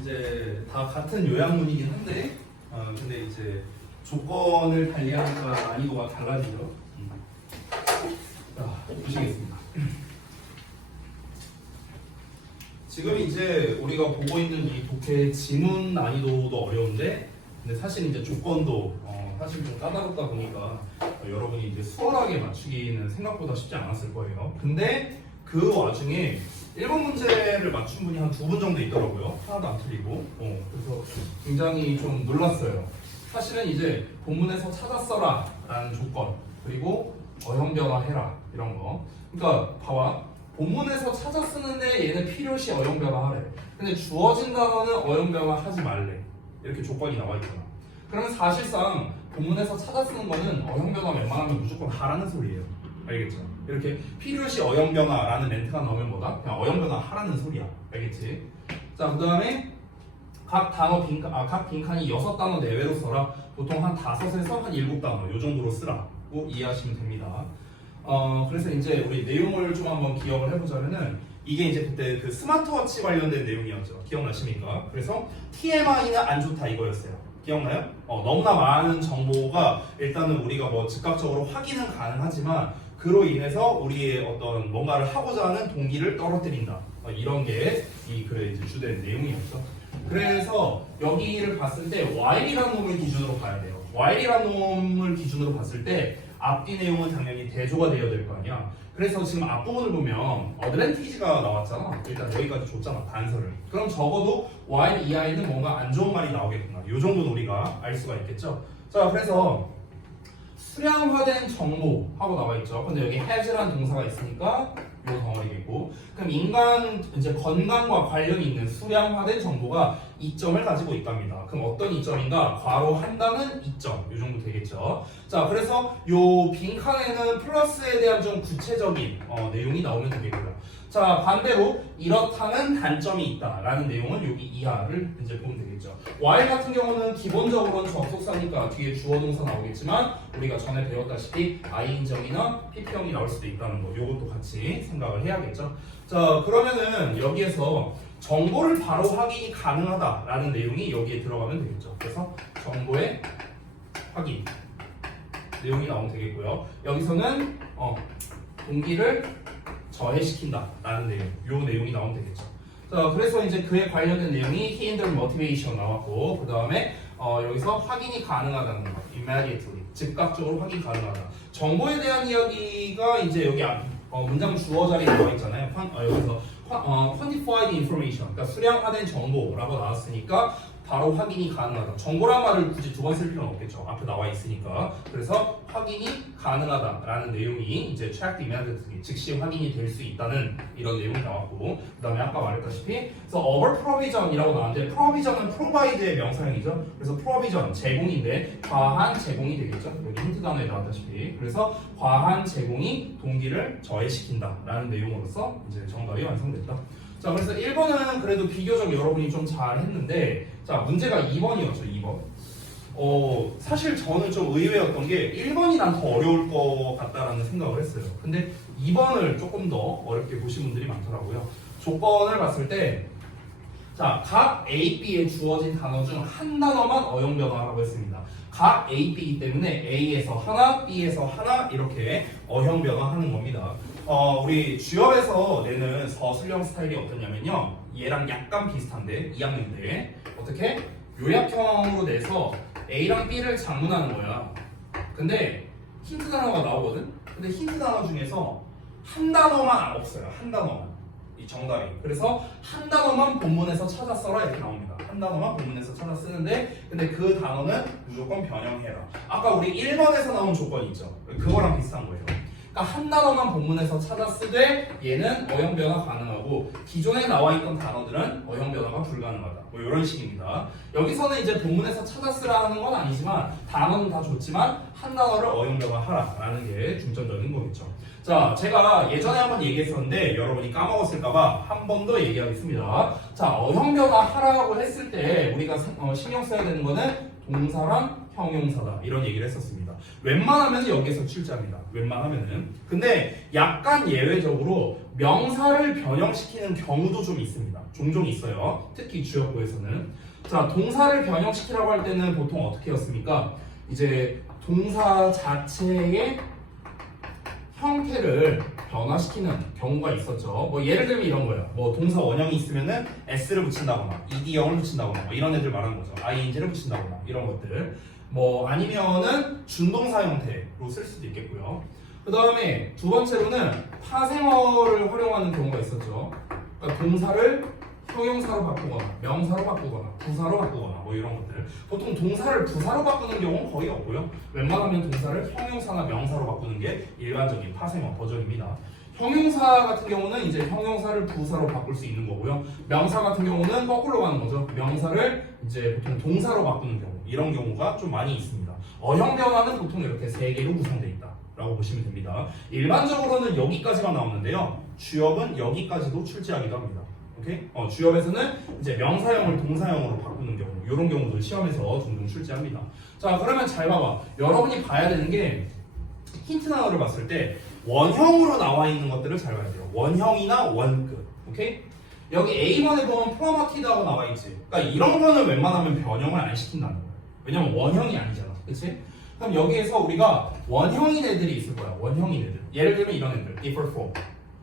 이제 다 같은 요약문이긴 한데, 근데 이제 조건을 달리하니까 난이도가 달라지죠. 자, 보시겠습니다. 지금 이제 우리가 보고 있는 이 독해의 지문 난이도도 어려운데, 근데 사실 이제 조건도 사실 좀 까다롭다 보니까 여러분이 이제 수월하게 맞추기는 생각보다 쉽지 않았을 거예요. 근데 그 와중에 1번 문제를 맞춘 분이 한 2분 정도 있더라고요. 하나도 안 틀리고. 그래서 굉장히 좀 놀랐어요. 사실은 이제 본문에서 찾았어라 라는 조건, 그리고 어형 변화해라 이런 거. 그러니까 봐봐. 본문에서 찾아 쓰는데 얘는 필요시 어형 변화하래. 근데 주어진 단어는 어형 변화하지 말래. 이렇게 조건이 나와 있잖아. 그러면 사실상 본문에서 찾아 쓰는 거는 어형 변화 웬만하면 무조건 하라는 소리예요. 알겠죠? 이렇게 필요시 어형 변화라는 멘트가 나오면 뭐다? 그냥 어형 변화 하라는 소리야. 알겠지? 자, 그 다음에 각 빈칸이 6단어 내외로 써라. 보통 한 5에서 한 7단어 요 정도로 쓰라고 이해하시면 됩니다. 그래서 이제 우리 내용을 좀 한번 기억을 해보자면은 이게 이제 그때 그 스마트워치 관련된 내용이었죠. 기억나십니까? 그래서 TMI는 안 좋다 이거였어요. 기억나요? 너무나 많은 정보가 일단은 우리가 뭐 즉각적으로 확인은 가능하지만 그로 인해서 우리의 어떤 뭔가를 하고자 하는 동기를 떨어뜨린다. 이런 게 이 글의 이제 주된 내용이었죠. 그래서 여기를 봤을 때 while이라는 놈을 기준으로 봐야 돼요. while이라는 놈을 기준으로 봤을 때 앞뒤 내용은 당연히 대조가 되어야 될 거 아니야. 그래서 지금 앞부분을 보면 어드밴티지가 나왔잖아. 일단 여기까지 줬잖아, 단서를. 그럼 적어도 while 이하에는 뭔가 안 좋은 말이 나오겠구나. 이 정도는 우리가 알 수가 있겠죠. 자, 그래서 수량화된 정보 하고 나와 있죠. 근데 여기 has라는 동사가 있으니까 요 덩어리겠고, 그럼 인간 이제 건강과 관련이 있는 수량화된 정보가 이점을 가지고 있답니다. 그럼 어떤 이점인가? 괄호 한다는 이점, 요 정도 되겠죠. 자, 그래서 요 빈칸에는 플러스에 대한 좀 구체적인 내용이 나오면 되겠고요. 자, 반대로 이렇다는 단점이 있다라는 내용은 여기 이하를 이제 보면 되겠죠. while 같은 경우는 기본적으로는 접속사니까 뒤에 주어 동사 나오겠지만 우리가 전에 배웠다시피 ing형이나 pp형이 나올 수도 있다는 거, 요것도 같이 생각을 해야겠죠. 자, 그러면은 여기에서 정보를 바로 확인이 가능하다라는 내용이 여기에 들어가면 되겠죠. 그래서 정보의 확인 내용이 나오면 되겠고요. 여기서는 동기를 저해시킨다라는 내용, 요 내용이 나오면 되겠죠. 자, 그래서 이제 그에 관련된 내용이 hinder motivation 나왔고, 그 다음에 여기서 확인이 가능하다는 거, immediately, 즉각적으로 확인 가능하다. 정보에 대한 이야기가 이제 여기 문장 주어 자리에 나와 있잖아요. 여기서 quantified information, 그러니까 수량화된 정보라고 나왔으니까 바로 확인이 가능하다. 정보란 말을 굳이 2번 쓸 필요는 없겠죠. 앞에 나와 있으니까. 그래서 확인이 가능하다라는 내용이 이제 checked immediately, 즉시 확인이 될 수 있다는 이런 내용이 나왔고, 그 다음에 아까 말했다시피 그래서 over provision이라고 나왔는데 provision은 provide의 명사형이죠. 그래서 provision, 제공인데 과한 제공이 되겠죠. 여기 힌트 단어에 나왔다시피. 그래서 과한 제공이 동기를 저해시킨다라는 내용으로서 이제 정답이 완성됐다. 자, 그래서 1번은 그래도 비교적 여러분이 좀 잘했는데, 자, 문제가 2번이었죠. 2번. 사실 저는 좀 의외였던 게 1번이 난 더 어려울 것 같다라는 생각을 했어요. 근데 2번을 조금 더 어렵게 보신 분들이 많더라고요. 조건을 봤을 때, 자, 각 A, B에 주어진 단어 중 한 단어만 어용 변화라고 했습니다. 각 A, B이기 때문에 A에서 하나, B에서 하나 이렇게 어형 변화하는 겁니다. 우리 주열에서 내는 서술형 스타일이 어떠냐면요, 얘랑 약간 비슷한데 2학년 때 어떻게? 요약형으로 내서 A랑 B를 작문하는 거야. 근데 힌트 단어가 나오거든? 근데 힌트 단어 중에서 한 단어만 없어요. 한 단어만. 이 정답이. 그래서 한 단어만 본문에서 찾아 써라 이렇게 나옵니다. 한 단어만 본문에서 찾아 쓰는데, 근데 그 단어는 무조건 변형해라. 아까 우리 1번에서 나온 조건이 있죠. 그거랑 비슷한 거예요. 그러니까 한 단어만 본문에서 찾아 쓰되 얘는 어형 변화 가능하고 기존에 나와 있던 단어들은 어형 변화가 불가능하다. 뭐 이런 식입니다. 여기서는 이제 본문에서 찾아 쓰라는 건 아니지만 단어는 다 좋지만 한 단어를 어형 변화하라라는 게 중점적인 거겠죠. 자, 제가 예전에 한번 얘기했었는데 여러분이 까먹었을까봐 한 번 더 얘기하겠습니다. 자, 어형 변화하라고 했을 때 우리가 신경 써야 되는 거는 동사랑 형용사다, 이런 얘기를 했었습니다. 웬만하면 여기에서 출제합니다. 웬만하면은. 근데 약간 예외적으로 명사를 변형시키는 경우도 좀 있습니다. 종종 있어요. 특히 주역부에서는. 자, 동사를 변형시키라고 할 때는 보통 어떻게 했습니까? 이제 동사 자체의 형태를 변화시키는 경우가 있었죠. 뭐 예를 들면 이런 거예요. 뭐 동사 원형이 있으면은 s를 붙인다거나 ed형을 붙인다거나 뭐 이런 애들 말하는 거죠. ing를 붙인다거나 이런 것들. 뭐 아니면은 준동사 형태로 쓸 수도 있겠고요. 그 다음에 두 번째로는 파생어를 활용하는 경우가 있었죠. 그러니까 동사를 형용사로 바꾸거나 명사로 바꾸거나 부사로 바꾸거나 뭐 이런 것들. 보통 동사를 부사로 바꾸는 경우는 거의 없고요. 웬만하면 동사를 형용사나 명사로 바꾸는 게 일반적인 파생어 버전입니다. 형용사 같은 경우는 이제 형용사를 부사로 바꿀 수 있는 거고요. 명사 같은 경우는 거꾸로 가는 거죠. 명사를 이제 보통 동사로 바꾸는 경우, 이런 경우가 좀 많이 있습니다. 어형 변화는 보통 이렇게 세 개로 구성되어 있다라고 보시면 됩니다. 일반적으로는 여기까지만 나오는데요. 주역은 여기까지도 출제하기도 합니다. 오케이? 주역에서는 이제 명사형을 동사형으로 바꾸는 경우, 이런 경우도 시험에서 종종 출제합니다. 자, 그러면 잘 봐봐. 여러분이 봐야 되는 게 힌트 단어를 봤을 때 원형으로 나와 있는 것들을 잘 봐야 돼요. 원형이나 원급. 오케이? 여기 A번에 보면 프로마티드하고 나와 있지. 그러니까 이런 거는 웬만하면 변형을 안 시킨다는 거예요. 왜냐면 원형이 아니잖아. 그치? 그럼 여기에서 우리가 원형인 애들이 있을 거야. 원형인 애들. 예를 들면 이런 애들. differ from.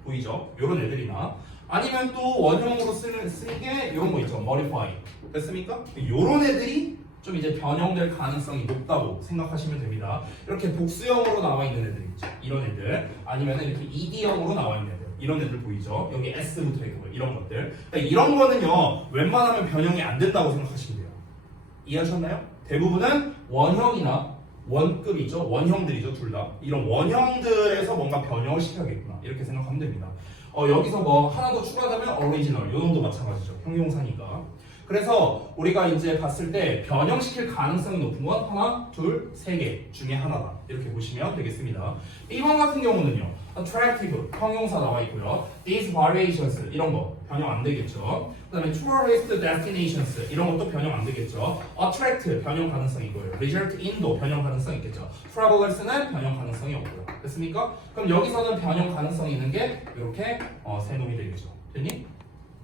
보이죠? 이런 애들이나. 아니면 또 원형으로 쓰는 게 이런 거 있죠. modify. 됐습니까? 이런 애들이 좀 이제 변형될 가능성이 높다고 생각하시면 됩니다. 이렇게 복수형으로 나와 있는 애들 있죠. 이런 애들. 아니면 이렇게 ed형으로 나와 있는 애들. 이런 애들 보이죠? 여기 s 붙어 있고 이런 것들. 그러니까 이런 거는요. 웬만하면 변형이 안 된다고 생각하시면 돼요. 이해하셨나요? 대부분은 원형이나 원급이죠. 원형들이죠. 둘 다. 이런 원형들에서 뭔가 변형을 시켜야겠구나. 이렇게 생각하면 됩니다. 여기서 뭐 하나 더 추가하자면 original. 요 정도 마찬가지죠. 형용사니까. 그래서 우리가 이제 봤을 때 변형시킬 가능성이 높은 건 하나, 둘, 세 개 중에 하나다. 이렇게 보시면 되겠습니다. 1번 같은 경우는요. attractive, 형용사 나와 있고요. these variations, 이런 거 변형 안 되겠죠. 그 다음에 tourist destinations, 이런 것도 변형 안 되겠죠. attract, 변형 가능성이 있고요. result in도 변형 가능성이 있겠죠. travelers는 변형 가능성이 없고요. 됐습니까? 그럼 여기서는 변형 가능성이 있는 게 이렇게 세 놈이 되겠죠. 됐니?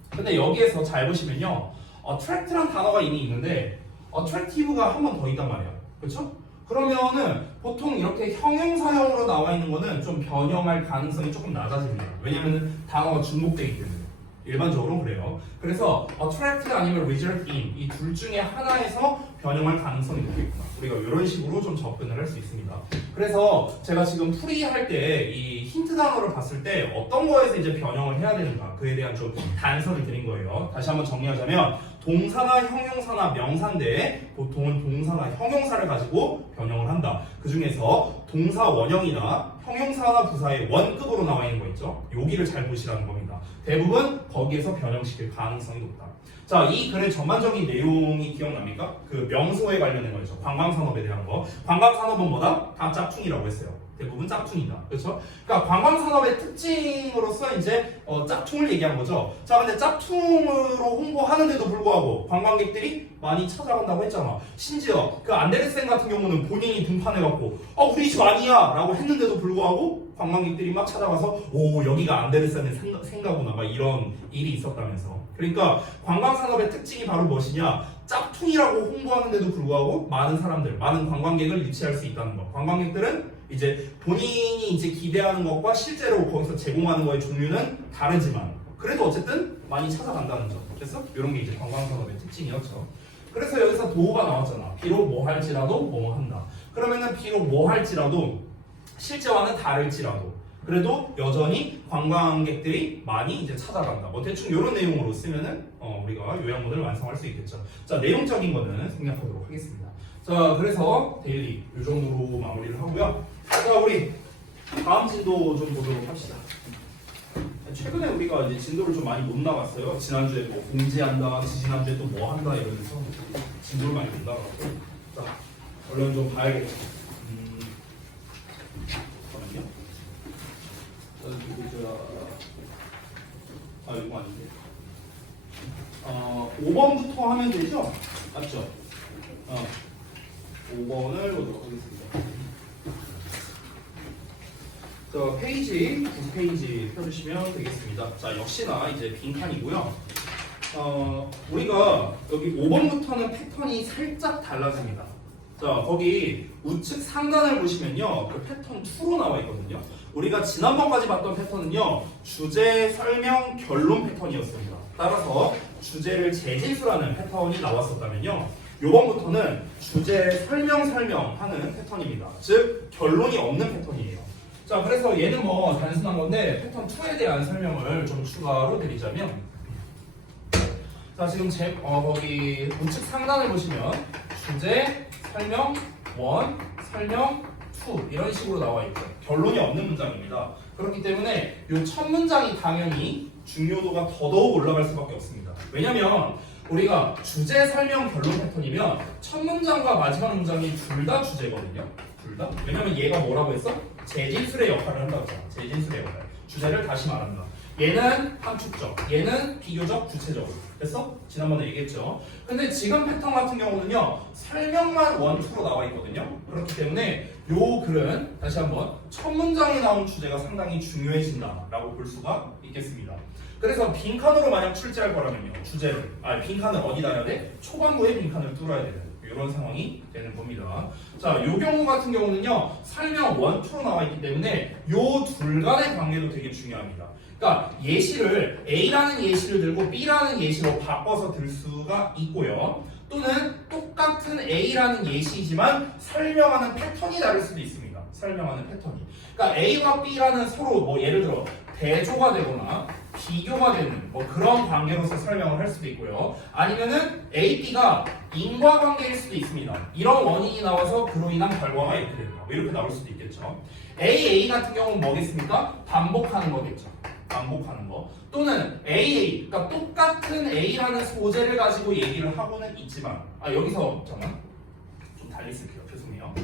근데 여기에서 잘 보시면요. attract란 단어가 이미 있는데 attractive가 한 번 더 있단 말이야. 그렇죠? 그러면은 보통 이렇게 형용사형으로 나와 있는 거는 좀 변형할 가능성이 조금 낮아집니다. 왜냐면은 단어가 중복되기 때문에. 일반적으로 그래요. 그래서 attract 아니면 result in 이 둘 중에 하나에서 변형할 가능성이 높겠구나. 우리가 이런 식으로 좀 접근을 할 수 있습니다. 그래서 제가 지금 풀이할 때 이 힌트 단어를 봤을 때 어떤 거에서 이제 변형을 해야 되는가 그에 대한 좀 단서를 드린 거예요. 다시 한번 정리하자면 동사나 형용사나 명사인데 보통은 동사나 형용사를 가지고 변형을 한다. 그 중에서 동사 원형이나 형용사나 부사의 원급으로 나와 있는 거 있죠. 여기를 잘 보시라는 겁니다. 대부분 거기에서 변형시킬 가능성이 높다. 자, 이 글의 전반적인 내용이 기억납니까? 그 명소에 관련된 거죠. 관광산업에 대한 거. 관광산업은 뭐다? 다 짝퉁이라고 했어요. 대부분 짝퉁이다. 그렇죠? 그러니까 관광산업의 특징으로서 이제 짝퉁을 얘기한 거죠. 자, 근데 짝퉁으로 홍보하는데도 불구하고 관광객들이 많이 찾아간다고 했잖아. 심지어 그 안데르센 같은 경우는 본인이 등판해갖고 우리 집 아니야! 라고 했는데도 불구하고 관광객들이 막 찾아가서 오, 여기가 안데르센의 생가구나. 막 이런 일이 있었다면서. 그러니까 관광산업의 특징이 바로 무엇이냐? 짝퉁이라고 홍보하는데도 불구하고 많은 사람들, 많은 관광객을 유치할 수 있다는 것. 관광객들은 이제 본인이 이제 기대하는 것과 실제로 거기서 제공하는 거의 종류는 다르지만 그래도 어쨌든 많이 찾아간다는 점. 그래서 이런 게 이제 관광산업의 특징이었죠. 그래서 여기서 도가 나왔잖아. 비록 뭐 할지라도 뭐 한다. 그러면은 비록 뭐 할지라도 실제와는 다를지라도 그래도 여전히 관광객들이 많이 이제 찾아간다. 뭐 대충 이런 내용으로 쓰면은 우리가 요약문을 완성할 수 있겠죠. 자, 내용적인 거는 생략하도록 하겠습니다. 자, 그래서 데일리 이 정도로 마무리를 하고요. 자, 우리 다음 진도 좀 보도록 합시다. 최근에 우리가 이제 진도를 좀 많이 못 나갔어요. 지난주에 뭐 공지한다, 지난주에 또 뭐 한다 이러면서 진도를 많이 못 나갔고. 자, 얼른 좀 봐야겠죠. 잠깐만요. 이거 아닌데. 5번부터 하면 되죠? 맞죠? 5번을 보도록 하겠습니다. 자, 페이지 9페이지 펴주시면 되겠습니다. 자, 역시나 이제 빈칸이고요. 우리가 여기 5번부터는 패턴이 살짝 달라집니다. 자, 거기 우측 상단을 보시면요, 그 패턴 2로 나와 있거든요. 우리가 지난번까지 봤던 패턴은요, 주제, 설명, 결론 패턴이었습니다. 따라서 주제를 재진수라는 패턴이 나왔었다면요, 요번부터는 주제, 설명하는 패턴입니다. 즉, 결론이 없는 패턴이에요. 자, 그래서 얘는 뭐 단순한 건데 패턴 2에 대한 설명을 좀 추가로 드리자면, 자, 지금 거기 우측 상단을 보시면 주제, 설명 1, 설명 2 이런 식으로 나와 있죠. 결론이 없는 문장입니다. 그렇기 때문에 이 첫 문장이 당연히 중요도가 더더욱 올라갈 수밖에 없습니다. 왜냐면 우리가 주제, 설명, 결론 패턴이면 첫 문장과 마지막 문장이 둘 다 주제거든요. 둘 다. 왜냐면 얘가 뭐라고 했어? 재진술의 역할을 한다고 했잖아. 재진술의 역할. 주제를 다시 말한다. 얘는 함축적, 얘는 비교적, 주체적으로. 됐어? 지난번에 얘기했죠. 근데 지금 패턴 같은 경우는요, 설명만 1, 2로 나와 있거든요. 그렇기 때문에 요 글은 다시 한번 첫 문장에 나온 주제가 상당히 중요해진다라고 볼 수가 있겠습니다. 그래서 빈칸으로 만약 출제할 거라면요, 빈칸을 어디다 해야 돼? 초반부에 빈칸을 뚫어야 되는 이런 상황이 되는 겁니다. 자, 요 경우 같은 경우는요, 설명 1, 2로 나와 있기 때문에 요 둘 간의 관계도 되게 중요합니다. 그러니까 예시를 A라는 예시를 들고 B라는 예시로 바꿔서 들 수가 있고요. 또는 똑같은 A라는 예시지만 설명하는 패턴이 다를 수도 있습니다. 설명하는 패턴이. 그러니까 A와 B라는 서로 뭐 예를 들어 대조가 되거나 비교가 되는 뭐 그런 관계로서 설명을 할 수도 있고요. 아니면은 A, B가 인과관계일 수도 있습니다. 이런 원인이 나와서 그로 인한 결과가 이렇게 된다. 뭐 이렇게 나올 수도 있겠죠. A 같은 경우는 뭐겠습니까? 반복하는 거겠죠. 반복하는 거. 또는 AA, 그러니까 똑같은 A라는 소재를 가지고 얘기를 하고는 있지만, 여기서 잠깐 좀 달리 쓸게요. 죄송해요.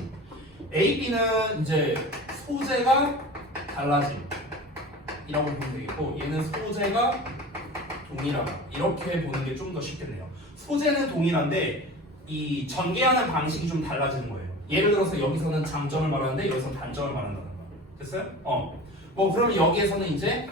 A, B는 이제 소재가 달라짐 이라고 보면 되겠고, 얘는 소재가 동일하다 이렇게 보는 게 좀 더 쉽겠네요. 소재는 동일한데 이 전개하는 방식이 좀 달라지는 거예요. 예를 들어서 여기서는 장점을 말하는데 여기서는 단점을 말한다는 거. 됐어요? 뭐 그러면 여기에서는 이제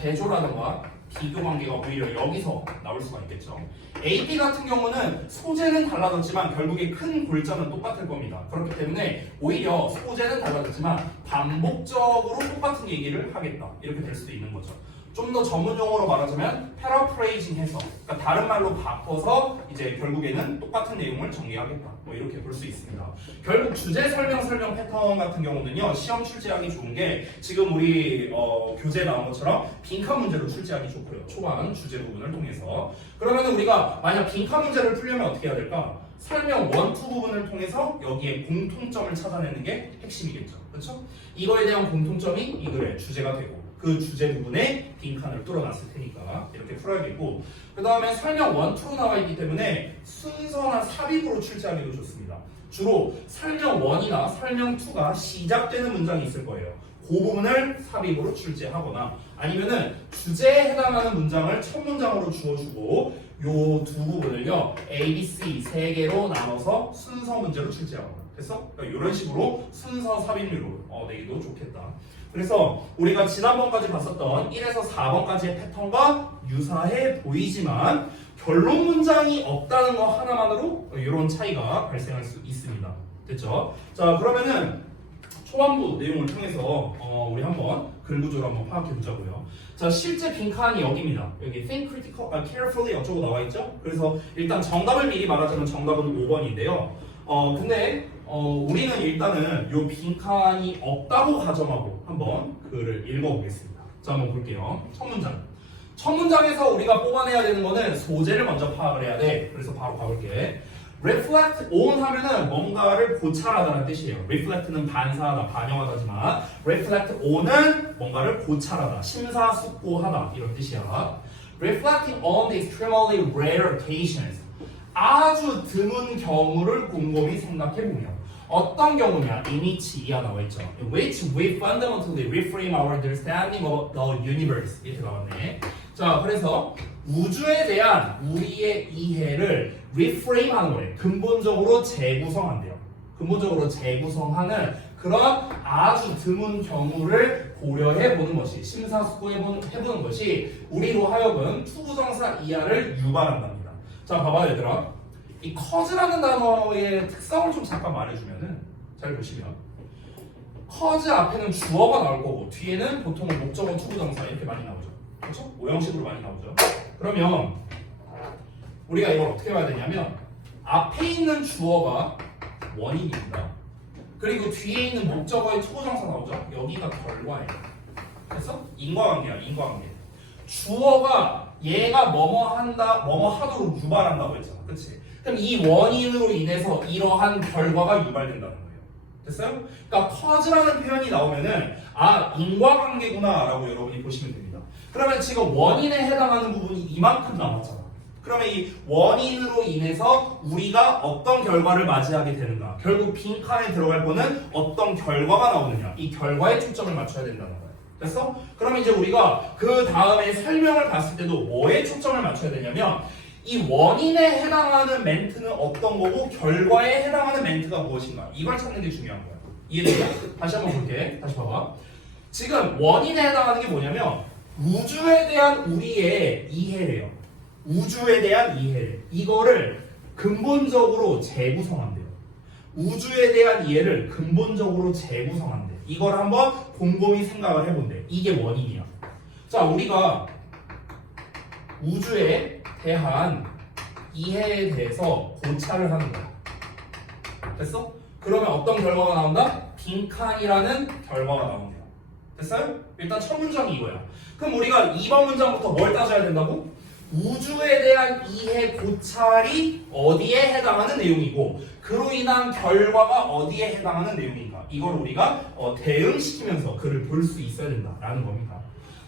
대조라든가 비교 관계가 오히려 여기서 나올 수가 있겠죠. AP 같은 경우는 소재는 달라졌지만 결국에 큰 골자는 똑같을 겁니다. 그렇기 때문에 오히려 소재는 달라졌지만 반복적으로 똑같은 얘기를 하겠다. 이렇게 될 수도 있는 거죠. 좀 더 전문 용어로 말하자면 패러프레이징 해서, 그러니까 다른 말로 바꿔서 이제 결국에는 똑같은 내용을 정리하겠다. 뭐 이렇게 볼 수 있습니다. 결국 주제 설명 패턴 같은 경우는요, 시험 출제하기 좋은 게 지금 우리 교재에 나온 것처럼 빈칸 문제로 출제하기 좋고요. 초반 주제 부분을 통해서. 그러면 우리가 만약 빈칸 문제를 풀려면 어떻게 해야 될까? 설명 1, 2 부분을 통해서 여기에 공통점을 찾아내는 게 핵심이겠죠. 그렇죠? 이거에 대한 공통점이 이 글의 주제가 되고 그 주제 부분에 빈칸을 뚫어놨을 테니까 이렇게 풀어야겠고, 그 다음에 설명 1, 2로 나와 있기 때문에 순서나 삽입으로 출제하기도 좋습니다. 주로 설명 1이나 설명 2가 시작되는 문장이 있을 거예요. 그 부분을 삽입으로 출제하거나 아니면은 주제에 해당하는 문장을 첫 문장으로 주어주고 요 두 부분을요 A, B, C 세 개로 나눠서 순서 문제로 출제하거나. 됐어? 그러니까 이런 식으로 순서 삽입률로 내기도 좋겠다. 그래서 우리가 지난번까지 봤었던 1에서 4번까지의 패턴과 유사해 보이지만 결론 문장이 없다는 거 하나만으로 이런 차이가 발생할 수 있습니다. 됐죠? 자, 그러면은 초반부 내용을 통해서 우리 한번 글 구조를 한번 파악해 보자고요. 자, 실제 빈칸이 여기입니다. 여기 think carefully 어쩌고 나와 있죠? 그래서 일단 정답을 미리 말하자면 정답은 5번인데요. 근데 우리는 일단은 요 빈칸이 없다고 가정하고 한번 글을 읽어보겠습니다. 자, 한번 볼게요. 첫 문장. 첫 문장에서 우리가 뽑아내야 되는 거는 소재를 먼저 파악을 해야 돼. 그래서 바로 가볼게. reflect on 하면은 뭔가를 고찰하다는 뜻이에요. reflect는 반사하다, 반영하다지만 reflect on은 뭔가를 고찰하다, 심사숙고하다 이런 뜻이야. reflecting on the extremely rare occasions. 아주 드문 경우를 곰곰이 생각해보며 어떤 경우냐? in which 이하 나와 있죠. in which we fundamentally reframe our understanding of the universe 이렇게 나왔네. 자, 그래서 우주에 대한 우리의 이해를 reframe 하는 거예요. 근본적으로 재구성한대요. 근본적으로 재구성하는 그런 아주 드문 경우를 고려해 보는 것이 심사숙고해보는 것이 우리로 하여금 투부정사 이하를 유발한답니다. 자, 봐봐 얘들아. 이 cause라는 단어의 특성을 좀 잠깐 말해주면은 잘 보시면 cause 앞에는 주어가 나올 거고 뒤에는 보통 목적어 투부정사 이렇게 많이 나오죠. 그렇죠? 오형식으로 많이 나오죠. 그러면 우리가 이걸 어떻게 봐야 되냐면 앞에 있는 주어가 원인입니다. 그리고 뒤에 있는 목적어의 투부정사 나오죠? 여기가 결과예요. 그래서 인과관계야, 인과관계. 주어가 얘가 뭐뭐 한다, 뭐뭐 하도록 유발한다고 했잖아. 그치? 그럼 이 원인으로 인해서 이러한 결과가 유발된다는 거예요. 됐어요? 그러니까 cause라는 표현이 나오면은 아, 인과관계구나 라고 여러분이 보시면 됩니다. 그러면 지금 원인에 해당하는 부분이 이만큼 남았잖아. 그러면 이 원인으로 인해서 우리가 어떤 결과를 맞이하게 되는가? 결국 빈칸에 들어갈 거는 어떤 결과가 나오느냐? 이 결과에 초점을 맞춰야 된다는 거예요. 됐어? 그럼 이제 우리가 그 다음에 설명을 봤을 때도 뭐에 초점을 맞춰야 되냐면 이 원인에 해당하는 멘트는 어떤 거고 결과에 해당하는 멘트가 무엇인가? 이걸 찾는 게 중요한 거야. 이해되냐? 다시 한번 볼게. 다시 봐봐. 지금 원인에 해당하는 게 뭐냐면 우주에 대한 우리의 이해래요. 우주에 대한 이해. 이거를 근본적으로 재구성한대요. 우주에 대한 이해를 근본적으로 재구성한대. 이걸 한번 곰곰이 생각을 해본대. 이게 원인이야. 자, 우리가 우주에 대한 이해에 대해서 고찰을 하는 거야. 됐어? 그러면 어떤 결과가 나온다? 빈칸이라는 결과가 나온대요. 됐어요? 일단 첫 문장이 이거야. 그럼 우리가 2번 문장부터 뭘 따져야 된다고? 우주에 대한 이해 고찰이 어디에 해당하는 내용이고 그로 인한 결과가 어디에 해당하는 내용인가 이걸 우리가 대응시키면서 글을 볼 수 있어야 된다라는 겁니다.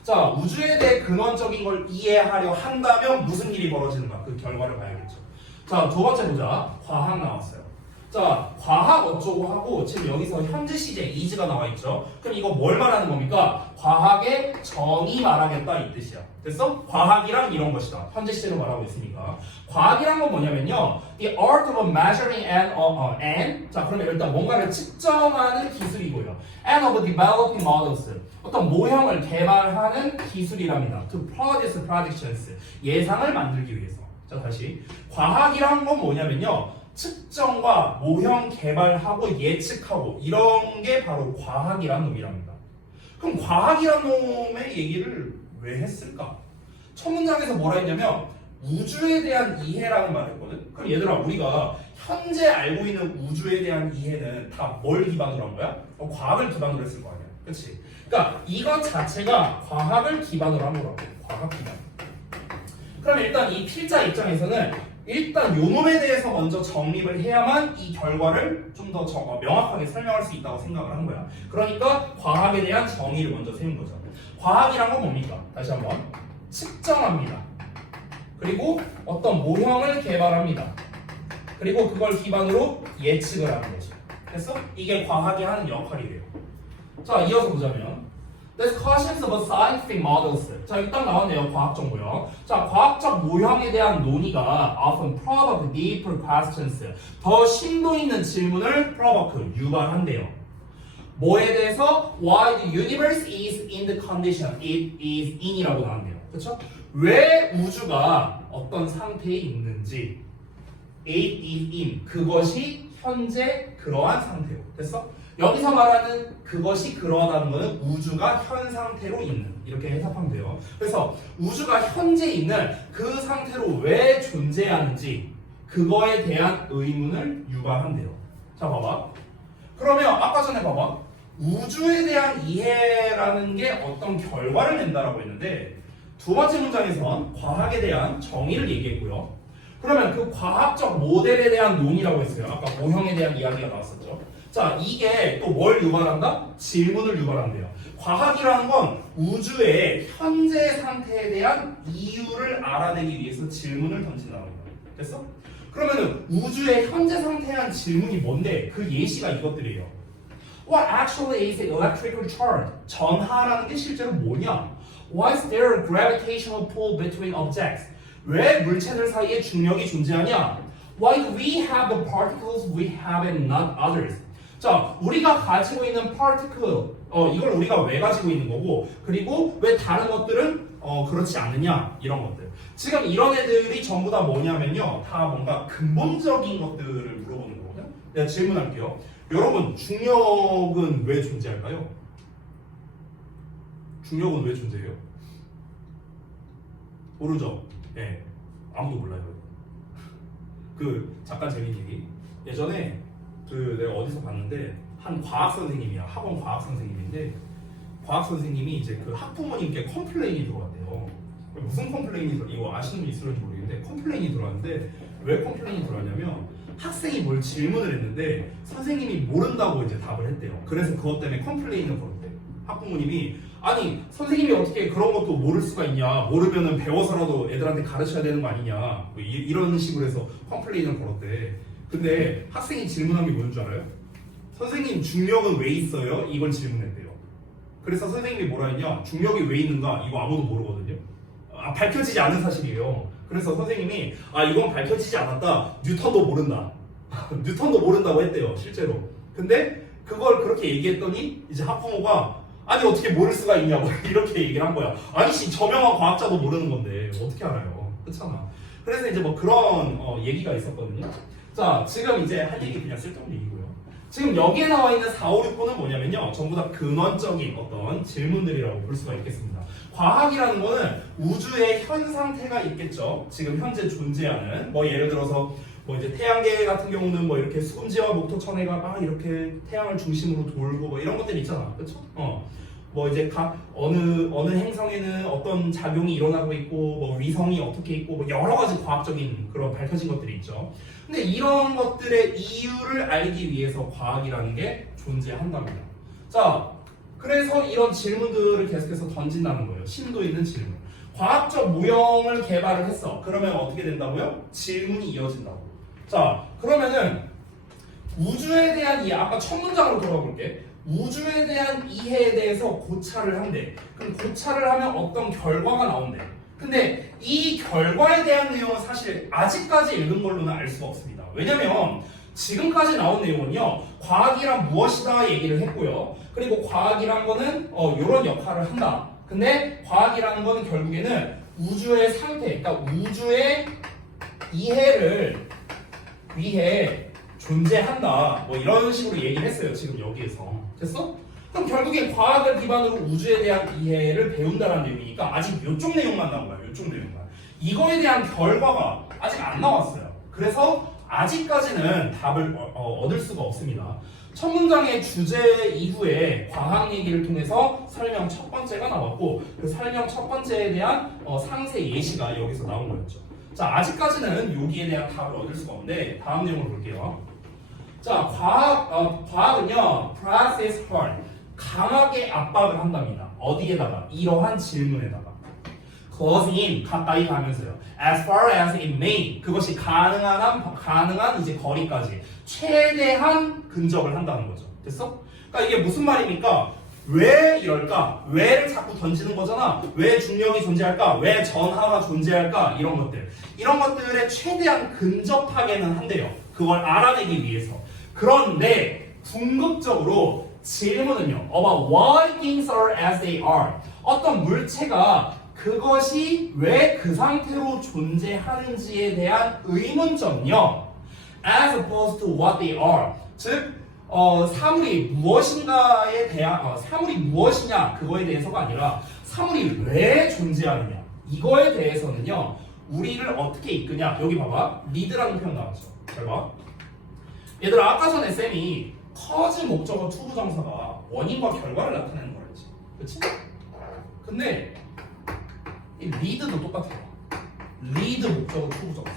자, 우주에 대해 근원적인 걸 이해하려 한다면 무슨 일이 벌어지는가 그 결과를 봐야겠죠. 자, 두 번째 보자. 과학 나왔어요. 자, 과학 어쩌고 하고 지금 여기서 현재 시제 is가 나와 있죠. 그럼 이거 뭘 말하는 겁니까? 과학의 정의 말하겠다 이 뜻이야. 됐어? 과학이란 이런 것이다. 현재 시제로 말하고 있으니까. 과학이란 건 뭐냐면요. The art of measuring and 자, 그러면 일단 뭔가를 측정하는 기술이고요. And of developing models. 어떤 모형을 개발하는 기술이랍니다. To produce predictions. 예상을 만들기 위해서. 자, 다시. 과학이란 건 뭐냐면요. 측정과 모형 개발하고 예측하고 이런 게 바로 과학이란 놈이랍니다. 그럼 과학이란 놈의 얘기를 왜 했을까? 첫 문장에서 뭐라 했냐면 우주에 대한 이해라는 말을 했거든. 그럼 얘들아 우리가 현재 알고 있는 우주에 대한 이해는 다 뭘 기반으로 한 거야? 과학을 기반으로 했을 거 아니야. 그치? 그러니까 이것 자체가 과학을 기반으로 한 거라고. 과학 기반. 그럼 일단 이 필자 입장에서는 일단 요 놈에 대해서 먼저 정립을 해야만 이 결과를 좀 더 명확하게 설명할 수 있다고 생각을 한 거야. 그러니까 과학에 대한 정의를 먼저 세운 거죠. 과학이란 건 뭡니까? 다시 한번 측정합니다. 그리고 어떤 모형을 개발합니다. 그리고 그걸 기반으로 예측을 하는 거죠. 됐어? 이게 과학이 하는 역할이래요. 자, 이어서 보자면 There's questions about scientific models. 자, 여기 딱 나왔네요. 과학 정보요. 자, 과학적 모형에 대한 논의가 often provoke deeper questions. 더 심도 있는 질문을 provoke, 유발한대요. 뭐에 대해서? Why the universe is in the condition it is in이라고 나왔네요. 그렇죠? 왜 우주가 어떤 상태에 있는지 it is in. 그것이 현재 그러한 상태로. 됐어? 여기서 말하는 그것이 그러하다는 것은 우주가 현 상태로 있는 이렇게 해석하면 돼요. 그래서 우주가 현재 있는 그 상태로 왜 존재하는지 그거에 대한 의문을 유발한대요. 자, 봐봐. 그러면 아까 전에 봐봐. 우주에 대한 이해라는 게 어떤 결과를 낸다라고 했는데 두 번째 문장에선 과학에 대한 정의를 얘기했고요. 그러면 그 과학적 모델에 대한 논의라고 했어요. 아까 모형에 대한 이야기가 나왔었죠. 자, 이게 또 뭘 유발한다? 질문을 유발한대요. 과학이라는 건 우주의 현재 상태에 대한 이유를 알아내기 위해서 질문을 던진다는 거예요. 됐어? 그러면은 우주의 현재 상태에 대한 질문이 뭔데? 그 예시가 이것들이에요. What actually is the electrical charge? 전하라는 게 실제로 뭐냐? Why is there a gravitational pull between objects? 왜 물체들 사이에 중력이 존재하냐? Why do we have the particles we have and not others? 자, 우리가 가지고 있는 particle, 이걸 우리가 왜 가지고 있는 거고, 그리고 왜 다른 것들은 그렇지 않느냐, 이런 것들. 지금 이런 애들이 전부 다 뭐냐면요, 다 뭔가 근본적인 것들을 물어보는 거거든요. 내가 질문할게요. 여러분, 중력은 왜 존재할까요? 중력은 왜 존재해요? 모르죠? 예, 네, 아무도 몰라요. 잠깐 재밌는 얘기. 예전에 내가 어디서 봤는데 한 과학 선생님이야. 학원 과학 선생님인데 과학 선생님이 이제 그 학부모님께 컴플레인이 들어왔대요. 무슨 컴플레인이 이거 아시는 분 있을지 모르겠는데 컴플레인이 들어왔는데 왜 컴플레인이 들어왔냐면 학생이 뭘 질문을 했는데 선생님이 모른다고 이제 답을 했대요. 그래서 그것 때문에 컴플레인을 걸었대. 학부모님이 아니 선생님이 어떻게 그런 것도 모를 수가 있냐, 모르면은 배워서라도 애들한테 가르쳐야 되는 거 아니냐, 뭐 이런 식으로 해서 컴플레인을 걸었대. 근데 학생이 질문한 게 뭔 줄 알아요? 선생님 중력은 왜 있어요? 이걸 질문했대요. 그래서 선생님이 뭐라 했냐, 중력이 왜 있는가 이거 아무도 모르거든요. 밝혀지지 않은 사실이에요. 그래서 선생님이 이건 밝혀지지 않았다, 뉴턴도 모른다 뉴턴도 모른다고 했대요 실제로. 근데 그걸 그렇게 얘기했더니 이제 학부모가 아니 어떻게 모를 수가 있냐고 이렇게 얘기를 한 거야. 아니 씨 저명한 과학자도 모르는 건데 어떻게 알아요? 그렇잖아. 그래서 이제 뭐 그런 얘기가 있었거든요. 자, 지금 이제 할 얘기 그냥 쓸데없는 얘기고요. 지금 여기에 나와 있는 4, 5, 6번은 뭐냐면요, 전부 다 근원적인 어떤 질문들이라고 볼 수가 있겠습니다. 과학이라는 거는 우주의 현 상태가 있겠죠. 지금 현재 존재하는 뭐 예를 들어서 뭐 이제 태양계 같은 경우는 뭐 이렇게 수금지와 목토천해가 막 이렇게 태양을 중심으로 돌고 뭐 이런 것들 있잖아, 그렇죠? 뭐 이제 각 어느 행성에는 어떤 작용이 일어나고 있고 뭐 위성이 어떻게 있고 뭐 여러 가지 과학적인 그런 밝혀진 것들이 있죠. 근데 이런 것들의 이유를 알기 위해서 과학이라는 게 존재한답니다. 자, 그래서 이런 질문들을 계속해서 던진다는 거예요. 심도 있는 질문. 과학적 모형을 개발을 했어. 그러면 어떻게 된다고요? 질문이 이어진다고. 자, 그러면은 우주에 대한 아까 첫 문장으로 돌아볼게. 우주에 대한 이해에 대해서 고찰을 한대. 그럼 고찰을 하면 어떤 결과가 나온대. 근데 이 결과에 대한 내용은 사실 아직까지 읽은 걸로는 알 수가 없습니다. 왜냐면 지금까지 나온 내용은요, 과학이란 무엇이다 얘기를 했고요. 그리고 과학이란 거는 이런 역할을 한다. 근데 과학이라는 거는 결국에는 우주의 상태, 그러니까 우주의 이해를 위해 존재한다. 뭐 이런 식으로 얘기를 했어요. 지금 여기에서. 됐어? 그럼 결국엔 과학을 기반으로 우주에 대한 이해를 배운다는 내용이니까 아직 이쪽 내용만 나온 거야. 이쪽 내용만. 이거에 대한 결과가 아직 안 나왔어요. 그래서 아직까지는 답을 얻을 수가 없습니다. 첫 문장의 주제 이후에 과학 얘기를 통해서 설명 첫 번째가 나왔고 그 설명 첫 번째에 대한 상세 예시가 여기서 나온 거였죠. 자, 아직까지는 여기에 대한 답을 얻을 수가 없는데 다음 내용을 볼게요. 자, 과학은요, press hard, 강하게 압박을 한답니다. 어디에다가? 이러한 질문에다가. closing in, 가까이 가면서요. as far as it may, 그것이 가능한 이제 거리까지 최대한 근접을 한다는 거죠. 됐어? 그러니까 이게 무슨 말입니까? 왜 이럴까? 왜를 자꾸 던지는 거잖아. 왜 중력이 존재할까? 왜 전하가 존재할까? 이런 것들. 이런 것들에 최대한 근접하게는 한대요. 그걸 알아내기 위해서. 그런데 궁극적으로 질문은요, about why things are as they are. 어떤 물체가 그것이 왜 그 상태로 존재하는지에 대한 의문점요, as opposed to what they are. 즉, 사물이 무엇인가에 대한, 사물이 무엇이냐, 그거에 대해서가 아니라 사물이 왜 존재하느냐, 이거에 대해서는요, 우리를 어떻게 이끄냐. 여기 봐봐. lead라는 표현 나왔죠. 잘 봐. 얘들아, 아까 전에 쌤이 cause 목적어 to 부정사가 원인과 결과를 나타내는 거랬지. 그치? 근데 이 lead도 똑같아요. lead 목적어 to 부정사.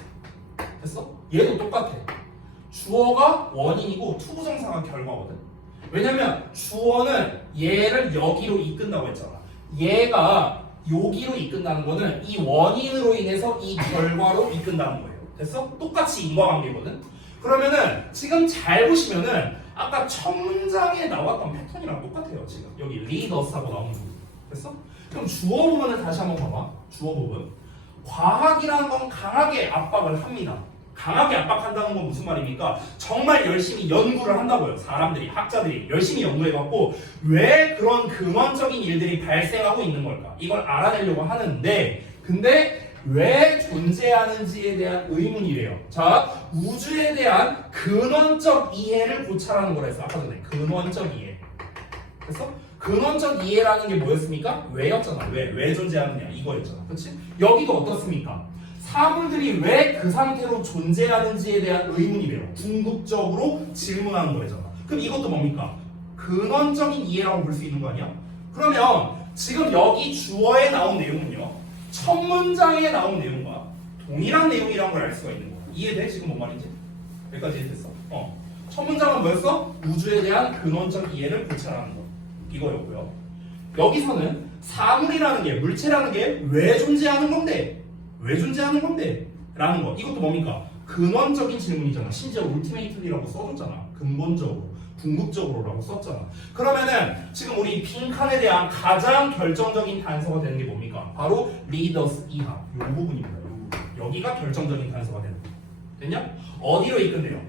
됐어? 얘도 똑같아. 주어가 원인이고 to 부정사가 결과거든. 왜냐면 주어는 얘를 여기로 이끈다고 했잖아. 얘가 여기로 이끈다는 거는 이 원인으로 인해서 이 결과로 이끈다는 거예요. 됐어? 똑같이 인과관계거든. 그러면은 지금 잘 보시면은 아까 첫 문장에 나왔던 패턴이랑 똑같아요. 지금 여기 lead us하고 나오는 부분. 됐어? 그럼 주어 부분을 다시 한번 봐봐. 주어 부분. 과학이라는 건 강하게 압박을 합니다. 강하게 압박한다는 건 무슨 말입니까? 정말 열심히 연구를 한다고요. 사람들이, 학자들이 열심히 연구해갖고 왜 그런 근원적인 일들이 발생하고 있는 걸까? 이걸 알아내려고 하는데 근데 왜 존재하는지에 대한 의문이래요. 자, 우주에 대한 근원적 이해를 고찰하는 거라 했어. 아까 전에 근원적 이해. 그래서 근원적 이해라는 게 뭐였습니까? 왜였잖아. 왜 존재하느냐 이거였잖아. 그렇지? 여기도 어떻습니까? 사물들이 왜 그 상태로 존재하는지에 대한 의문이래요. 궁극적으로 질문하는 거잖아. 그럼 이것도 뭡니까? 근원적인 이해라고 볼 수 있는 거 아니야? 그러면 지금 여기 주어에 나온 내용은요, 첫 문장에 나온 내용과 동일한 내용이라는 걸 알 수가 있는 거야. 이해돼? 지금 뭔 말인지? 여기까지 이해됐어? 첫 문장은 뭐였어? 우주에 대한 근원적 이해를 고찰하는 거. 이거였고요. 여기서는 사물이라는 게, 물체라는 게 왜 존재하는 건데? 왜 존재하는 건데? 라는 거. 이것도 뭡니까? 근원적인 질문이잖아. 심지어 울티메이트리라고 써줬잖아. 근본적으로, 궁극적으로라고 썼잖아. 그러면은 지금 우리 빈칸에 대한 가장 결정적인 단서가 되는 게 뭡니까? 바로 lead us 이하. 이 부분입니다. 요 부분. 여기가 결정적인 단서가 되는 거예요. 됐냐? 어디로 이끈대요?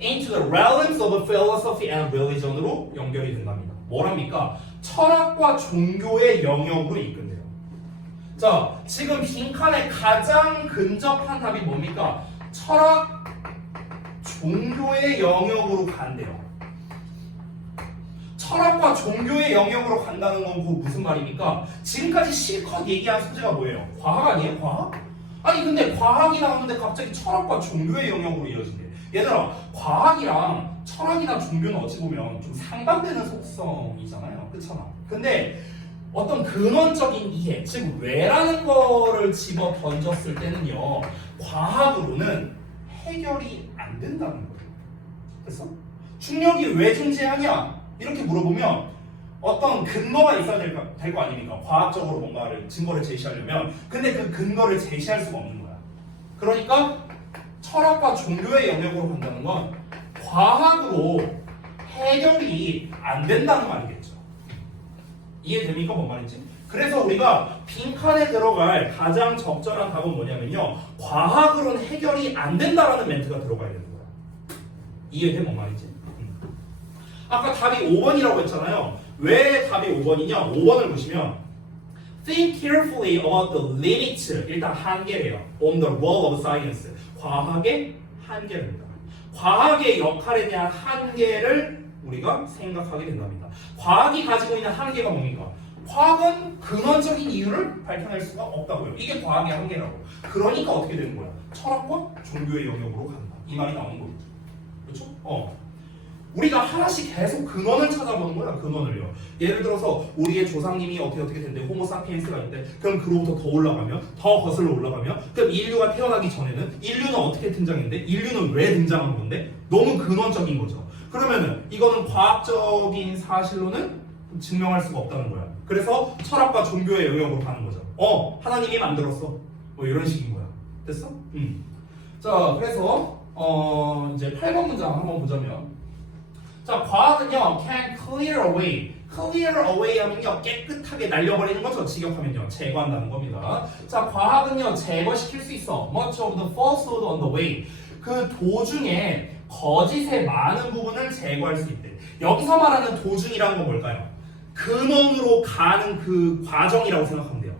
into the realms of philosophy and religion으로 연결이 된답니다. 뭐랍니까? 철학과 종교의 영역으로 이끈대요. 자, 지금 빈칸에 가장 근접한 답이 뭡니까? 철학, 종교의 영역으로 간대요. 철학과 종교의 영역으로 간다는 건 그 무슨 말입니까? 지금까지 실컷 얘기한 소재가 뭐예요? 과학 아니에요? 과학? 아니 근데 과학이 나오는데 갑자기 철학과 종교의 영역으로 이어진대. 얘들아, 과학이랑 철학이나 종교는 어찌 보면 좀 상반되는 속성이잖아요. 그렇잖아. 근데 어떤 근원적인 이해, 즉 왜라는 거를 집어 던졌을 때는요, 과학으로는 해결이 안 된다는 거예요. 그래서 중력이 왜 존재하냐 이렇게 물어보면 어떤 근거가 있어야 될 거 아닙니까? 과학적으로 뭔가를 증거를 제시하려면. 근데 그 근거를 제시할 수가 없는 거야. 그러니까 철학과 종교의 영역으로 간다는 건 과학으로 해결이 안 된다는 말이겠죠. 이해됩니까? 뭔 말인지? 그래서 우리가 빈칸에 들어갈 가장 적절한 답은 뭐냐면요, 과학으로는 해결이 안 된다라는 멘트가 들어가야 되는 거야. 이해돼? 뭔 말인지? 아까 답이 5번이라고 했잖아요. 왜 답이 5번이냐? 5번을 보시면 Think carefully about the limits, 일단 한계예요. On the role of science, 과학의 한계입니다. 과학의 역할에 대한 한계를 우리가 생각하게 된답니다. 과학이 가지고 있는 한계가 뭡니까? 과학은 근원적인 이유를 밝혀낼 수가 없다고요. 이게 과학의 한계라고. 그러니까 어떻게 되는 거야? 철학과 종교의 영역으로 간다. 이 말이 나오는 거겠죠. 그렇죠? 우리가 하나씩 계속 근원을 찾아보는 거야. 근원을요. 예를 들어서 우리의 조상님이 어떻게 된대. 호모사피엔스가 있대. 그럼 그로부터 더 올라가면, 더 거슬러 올라가면, 그럼 인류가 태어나기 전에는 인류는 어떻게 등장했는데? 인류는 왜 등장한 건데? 너무 근원적인 거죠. 그러면은 이거는 과학적인 사실로는 증명할 수가 없다는 거야. 그래서 철학과 종교의 영역으로 가는 거죠. 하나님이 만들었어. 뭐 이런 식인 거야. 됐어? 자, 그래서 이제 8번 문장 한번 보자면, 자, 과학은요, can clear away. clear away 하면요, 깨끗하게 날려버리는 거죠. 직역하면요, 제거한다는 겁니다. 자, 과학은요, 제거시킬 수 있어. Much of the falsehood on the way. 그 도중에 거짓의 많은 부분을 제거할 수 있대. 여기서 말하는 도중이라는 건 뭘까요? 근원으로 가는 그 과정이라고 생각하면 돼요.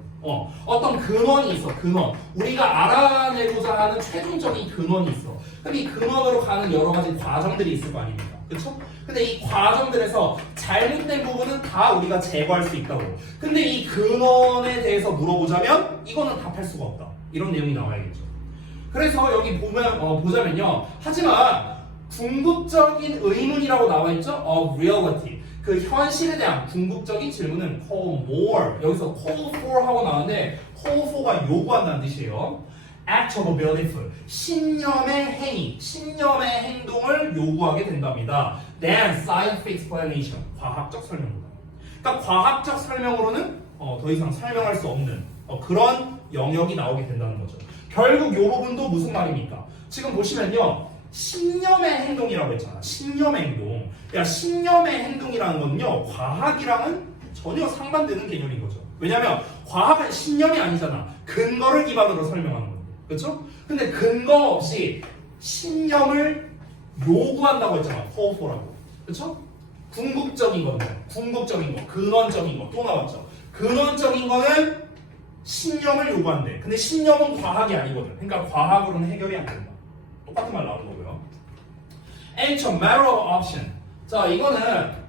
어떤 근원이 있어. 근원. 우리가 알아내고자 하는 최종적인 근원이 있어. 그럼 이 근원으로 가는 여러 가지 과정들이 있을 거 아닙니까? 그렇죠? 근데 이 과정들에서 잘못된 부분은 다 우리가 제거할 수 있다고. 근데 이 근원에 대해서 물어보자면 이거는 답할 수가 없다. 이런 내용이 나와야겠죠. 그래서 여기 보자면요. 하지만 궁극적인 의문이라고 나와 있죠? Of reality. 그 현실에 대한 궁극적인 질문은 call more. 여기서 call for 하고 나왔는데 call for가 요구한다는 뜻이에요. act of belief. 신념의 행위, 신념의 행동을 요구하게 된답니다. Then scientific explanation. 과학적 설명입니다. 그러니까 과학적 설명으로는 더 이상 설명할 수 없는 그런 영역이 나오게 된다는 거죠. 결국 이 부분도 무슨 말입니까? 지금 보시면요, 신념의 행동이라고 했잖아. 신념의 행동. 야, 신념의 행동이라는 건요, 과학이랑은 전혀 상반되는 개념인 거죠. 왜냐하면 과학은 신념이 아니잖아. 근거를 기반으로 설명하는 거예요. 그렇죠? 근데 근거 없이 신념을 요구한다고 했잖아. call for라고. 그렇죠? 궁극적인 건데, 궁극적인 거, 근원적인 거 또 나왔죠. 근원적인 거는 신념을 요구한대. 근데 신념은 과학이 아니거든. 그러니까 과학으로는 해결이 안 된다. 똑같은 말 나오는 거고요. And it's a matter of option. 자, 이거는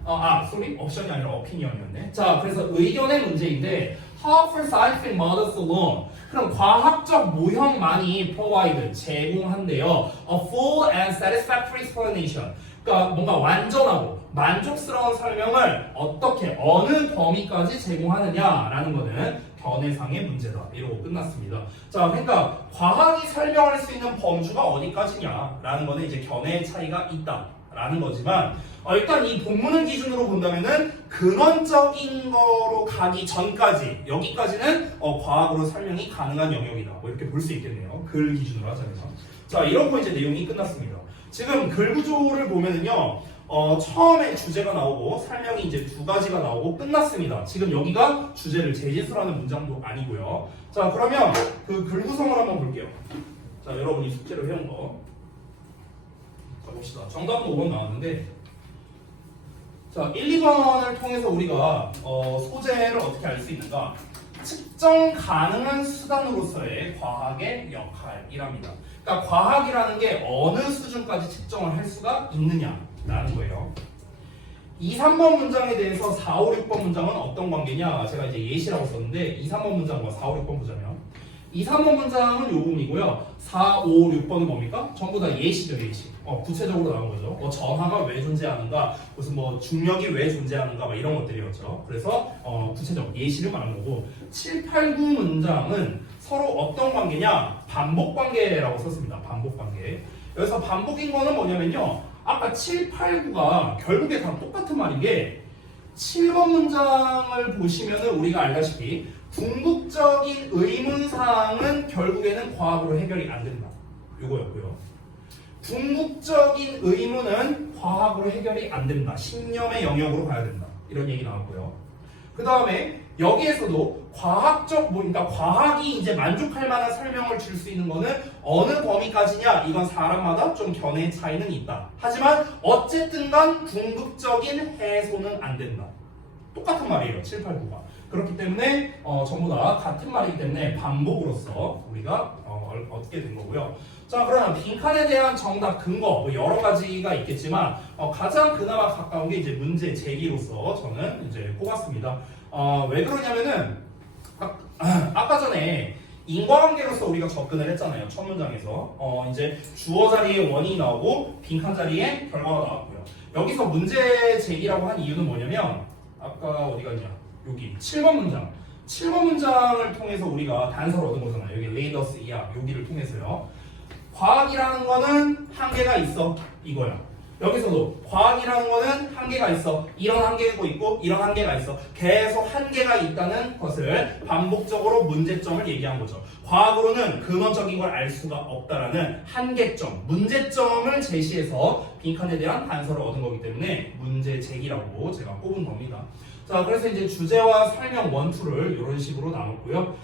옵션이 아니라 opinion이었네. 자, 그래서 의견의 문제인데 how for scientific models alone. 그럼 과학적 모형만이 provide 제공한대요. A full and satisfactory explanation. 그러니까 뭔가 완전하고 만족스러운 설명을 어떻게 어느 범위까지 제공하느냐라는 거는 견해상의 문제다. 이러고 끝났습니다. 자, 그러니까 과학이 설명할 수 있는 범주가 어디까지냐라는 거는 이제 견해의 차이가 있다라는 거지만 일단 이 본문을 기준으로 본다면은 근원적인 거로 가기 전까지 여기까지는 과학으로 설명이 가능한 영역이다. 뭐 이렇게 볼 수 있겠네요. 글 기준으로 하자면. 자, 이러고 이제 내용이 끝났습니다. 지금 글 구조를 보면은요. 처음에 주제가 나오고 설명이 이제 두 가지가 나오고 끝났습니다. 지금 여기가 주제를 재진술하는 문장도 아니고요. 자, 그러면 그 글 구성을 한번 볼게요. 자, 여러분이 숙제로 해온 거. 자, 봅시다. 정답은 5번 나왔는데 자, 1, 2번을 통해서 우리가 소재를 어떻게 알 수 있는가? 측정 가능한 수단으로서의 과학의 역할이랍니다. 그러니까 과학이라는 게 어느 수준까지 측정을 할 수가 있느냐라는 거예요. 2, 3번 문장에 대해서 4, 5, 6번 문장은 어떤 관계냐? 제가 이제 예시라고 썼는데 2, 3번 문장과 4, 5, 6번 보자면 2, 3번 문장은 요 부분이고요. 4, 5, 6번은 뭡니까? 전부 다 예시죠, 예시. 구체적으로 나온 거죠. 전하가 왜 존재하는가, 무슨 뭐 중력이 왜 존재하는가, 막 이런 것들이었죠. 그래서 구체적 예시를 말한 거고 7, 8, 9 문장은 서로 어떤 관계냐? 반복 관계라고 썼습니다. 반복 관계. 여기서 반복인 거는 뭐냐면요. 아까 7, 8, 9가 결국에 다 똑같은 말인 게 7번 문장을 보시면은 우리가 알다시피 궁극적인 의문사항은 결국에는 과학으로 해결이 안 된다. 이거였고요. 궁극적인 의문은 과학으로 해결이 안 된다. 신념의 영역으로 가야 된다. 이런 얘기 나왔고요. 그 다음에 여기에서도 그러니까 과학이 이제 만족할 만한 설명을 줄 수 있는 거는 어느 범위까지냐? 이건 사람마다 좀 견해의 차이는 있다. 하지만 어쨌든 간 궁극적인 해소는 안 된다. 똑같은 말이에요. 7, 8, 9가. 그렇기 때문에 전부 다 같은 말이기 때문에 반복으로서 우리가 얻게 된 거고요. 자, 그러면 빈칸에 대한 정답 근거 뭐 여러 가지가 있겠지만 가장 그나마 가까운 게 이제 문제 제기로서 저는 이제 꼽았습니다. 왜 그러냐면은 아까 전에 인과관계로서 우리가 접근을 했잖아요. 첫 문장에서 이제 주어 자리에 원인이 나오고 빈칸 자리에 결과가 나왔고요. 여기서 문제 제기라고 한 이유는 뭐냐면 아까 어디 갔냐? 여기 7번 문장. 7번 문장을 통해서 우리가 단서를 얻은 거잖아요. 여기 레이더스 이야 여기를 통해서요. 과학이라는 거는 한계가 있어. 이거야. 여기서도 과학이라는 거는 한계가 있어. 이런 한계가 있고 이런 한계가 있어. 계속 한계가 있다는 것을 반복적으로 문제점을 얘기한 거죠. 과학으로는 근원적인 걸 알 수가 없다라는 한계점, 문제점을 제시해서 빈칸에 대한 단서를 얻은 거기 때문에 문제 제기라고 제가 꼽은 겁니다. 자, 그래서 이제 주제와 설명 1, 2를 이런 식으로 나눴고요.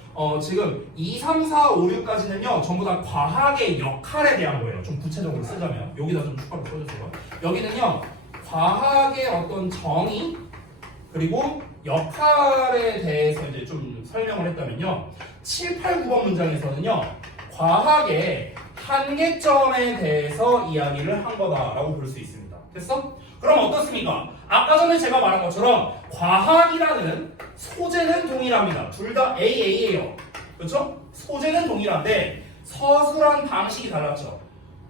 지금 2, 3, 4, 5, 6까지는요 전부 다 과학의 역할에 대한 거예요. 좀 구체적으로 쓰자면 여기다 좀 추가로 써주세요. 여기는요 과학의 어떤 정의 그리고 역할에 대해서 이제 좀 설명을 했다면요 7, 8, 9번 문장에서는요 과학의 한계점에 대해서 이야기를 한 거다라고 볼 수 있습니다. 됐어? 그럼 어떻습니까? 아까 전에 제가 말한 것처럼 과학이라는 소재는 동일합니다. 둘 다 AA예요. 그렇죠? 소재는 동일한데 서술한 방식이 달랐죠.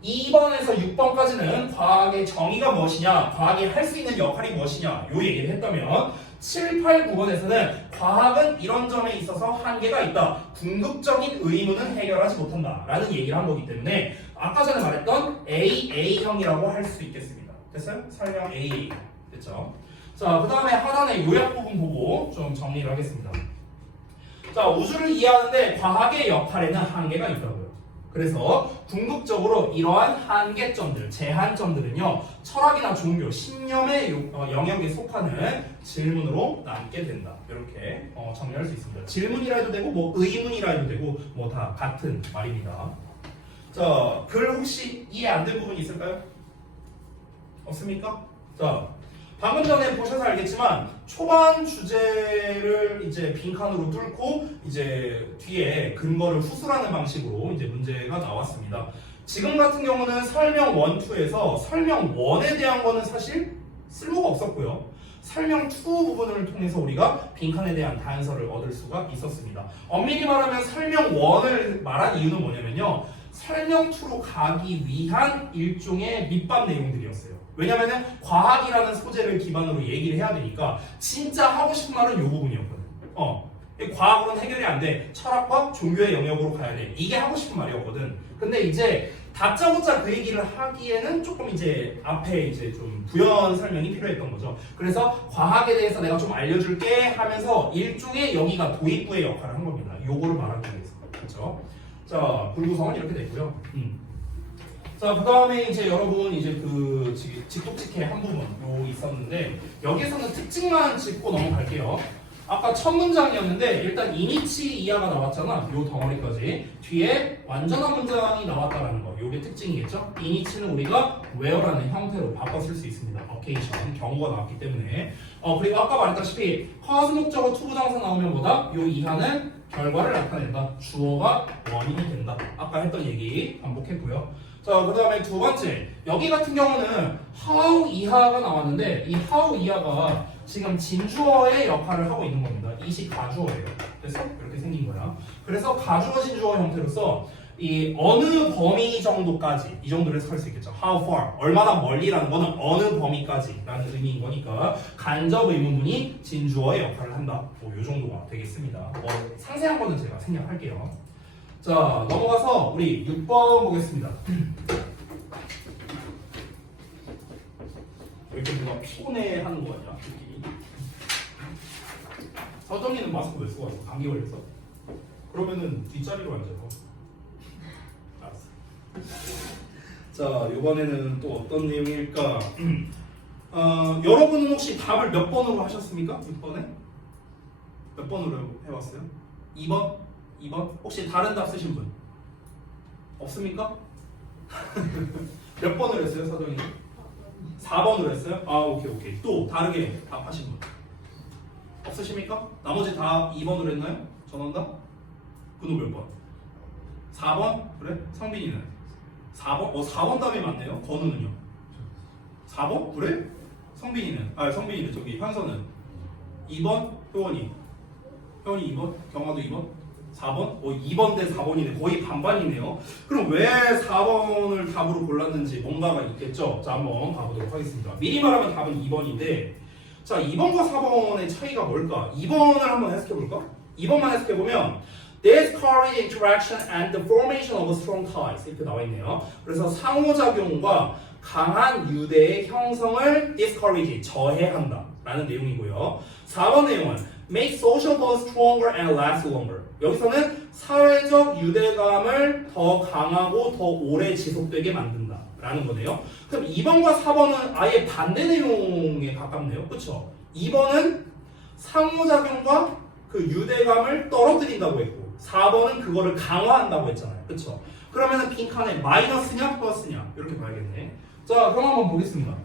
2번에서 6번까지는 과학의 정의가 무엇이냐, 과학이 할 수 있는 역할이 무엇이냐 요 얘기를 했다면 7, 8, 9번에서는 과학은 이런 점에 있어서 한계가 있다. 궁극적인 의문은 해결하지 못한다. 라는 얘기를 한 거기 때문에 아까 전에 말했던 AA형이라고 할 수 있겠습니다. 됐어요? 설명 AA. 됐죠? 자, 그 다음에 하단의 요약 부분 보고 좀 정리를 하겠습니다. 자, 우주를 이해하는데 과학의 역할에는 한계가 있다고요. 그래서 궁극적으로 이러한 한계점들, 제한점들은요 철학이나 종교, 신념의 영역에 속하는 질문으로 남게 된다. 이렇게 정리할 수 있습니다. 질문이라 해도 되고 뭐 의문이라 해도 되고 뭐 다 같은 말입니다. 자, 글 혹시 이해 안 된 부분이 있을까요? 없습니까? 자, 방금 전에 보셔서 알겠지만 초반 주제를 이제 빈칸으로 뚫고 이제 뒤에 근거를 후술하는 방식으로 이제 문제가 나왔습니다. 지금 같은 경우는 설명 1, 2에서 설명 1에 대한 거는 사실 쓸모가 없었고요. 설명 2 부분을 통해서 우리가 빈칸에 대한 단서를 얻을 수가 있었습니다. 엄밀히 말하면 설명 1을 말한 이유는 뭐냐면요. 설명 2로 가기 위한 일종의 밑밥 내용들이었어요. 왜냐면은 과학이라는 소재를 기반으로 얘기를 해야 되니까 진짜 하고 싶은 말은 이 부분이었거든. 과학으로는 해결이 안 돼. 철학과 종교의 영역으로 가야 돼. 이게 하고 싶은 말이었거든. 근데 이제 다짜고짜 그 얘기를 하기에는 조금 이제 앞에 이제 좀 부연 설명이 필요했던 거죠. 그래서 과학에 대해서 내가 좀 알려줄게 하면서 일종의 여기가 도입부의 역할을 한 겁니다. 요거를 말하기 위해서. 그렇죠? 자, 불구성은 이렇게 됐고요. 자, 그 다음에 이제 여러분 이제 그 직독직해 한 부분 요 있었는데 여기에서는 특징만 짚고 넘어갈게요. 아까 첫 문장이었는데 일단 이니치 이하가 나왔잖아. 요 덩어리까지. 뒤에 완전한 문장이 나왔다라는 거. 요게 특징이겠죠? 이니치는 우리가 where라는 형태로 바꿔 쓸 수 있습니다. occasion. 경우가 나왔기 때문에. 그리고 아까 말했다시피 cause 목적어 to 부정사 나오면 뭐다? 요 이하는 결과를 나타낸다. 주어가 원인이 된다. 아까 했던 얘기 반복했고요. 자, 그 다음에 두 번째. 여기 같은 경우는 how 이하가 나왔는데 이 how 이하가 지금 진주어의 역할을 하고 있는 겁니다. 이시 가주어예요. 그래서 이렇게 생긴 거야. 그래서 가주어 진주어 형태로서 이 어느 범위 정도까지 이 정도로 해석할 수 있겠죠. How far 얼마나 멀리라는 거는 어느 범위까지라는 의미인 거니까 간접 의문문이 진주어의 역할을 한다. 뭐 이 정도가 되겠습니다. 상세한 거는 제가 생략할게요. 자, 넘어가서 우리 6번 보겠습니다. 왜 이렇게 누가 피곤해하는 거 아니야? 서정이는 마스크 왜 쓰고 왔어? 감기 걸렸어? 그러면은 뒷자리로 앉아요. 알았어. 자, 이번에는 또 어떤 내용일까? 여러분은 혹시 답을 몇 번으로 하셨습니까? 6번에? 몇 번으로 해왔어요? 2번? 2번? 혹시 다른 답 쓰신 분? 없습니까? 몇 번을 했어요, 서정이? 4번으로 했어요? 아, 오케이. 또 다르게 답하신 분? 없으십니까? 나머지 다 2번으로 했나요? 전원답? 그놈 몇 번? 4번? 그래? 성빈이는? 4번? 4번 답이 맞네요. 건우는요? 4번? 그래? 성빈이는? 성빈이는 저기 현서는? 2번? 효원이? 효원이 2번? 경화도 2번? 4번? 2번 대 4번이네. 거의 반반이네요. 그럼 왜 4번을 답으로 골랐는지 뭔가가 있겠죠? 자, 한번 가보도록 하겠습니다. 미리 말하면 답은 2번인데 자, 2번과 4번의 차이가 뭘까? 2번을 한번 해석해볼까? 2번만 해석해보면 discourage interaction and the formation of strong ties 이렇게 나와있네요. 그래서 상호작용과 강한 유대의 형성을 discourage, 저해한다 라는 내용이고요. 4번 내용은 make social bonds stronger and last longer. 여기서는 사회적 유대감을 더 강하고 더 오래 지속되게 만든다 라는 거네요. 그럼 2번과 4번은 아예 반대 내용에 가깝네요. 그쵸? 2번은 상호작용과 그 유대감을 떨어뜨린다고 했고 4번은 그거를 강화한다고 했잖아요. 그쵸? 그러면은 빈칸에 마이너스냐 플러스냐 이렇게 봐야겠네. 자, 그럼 한번 보겠습니다.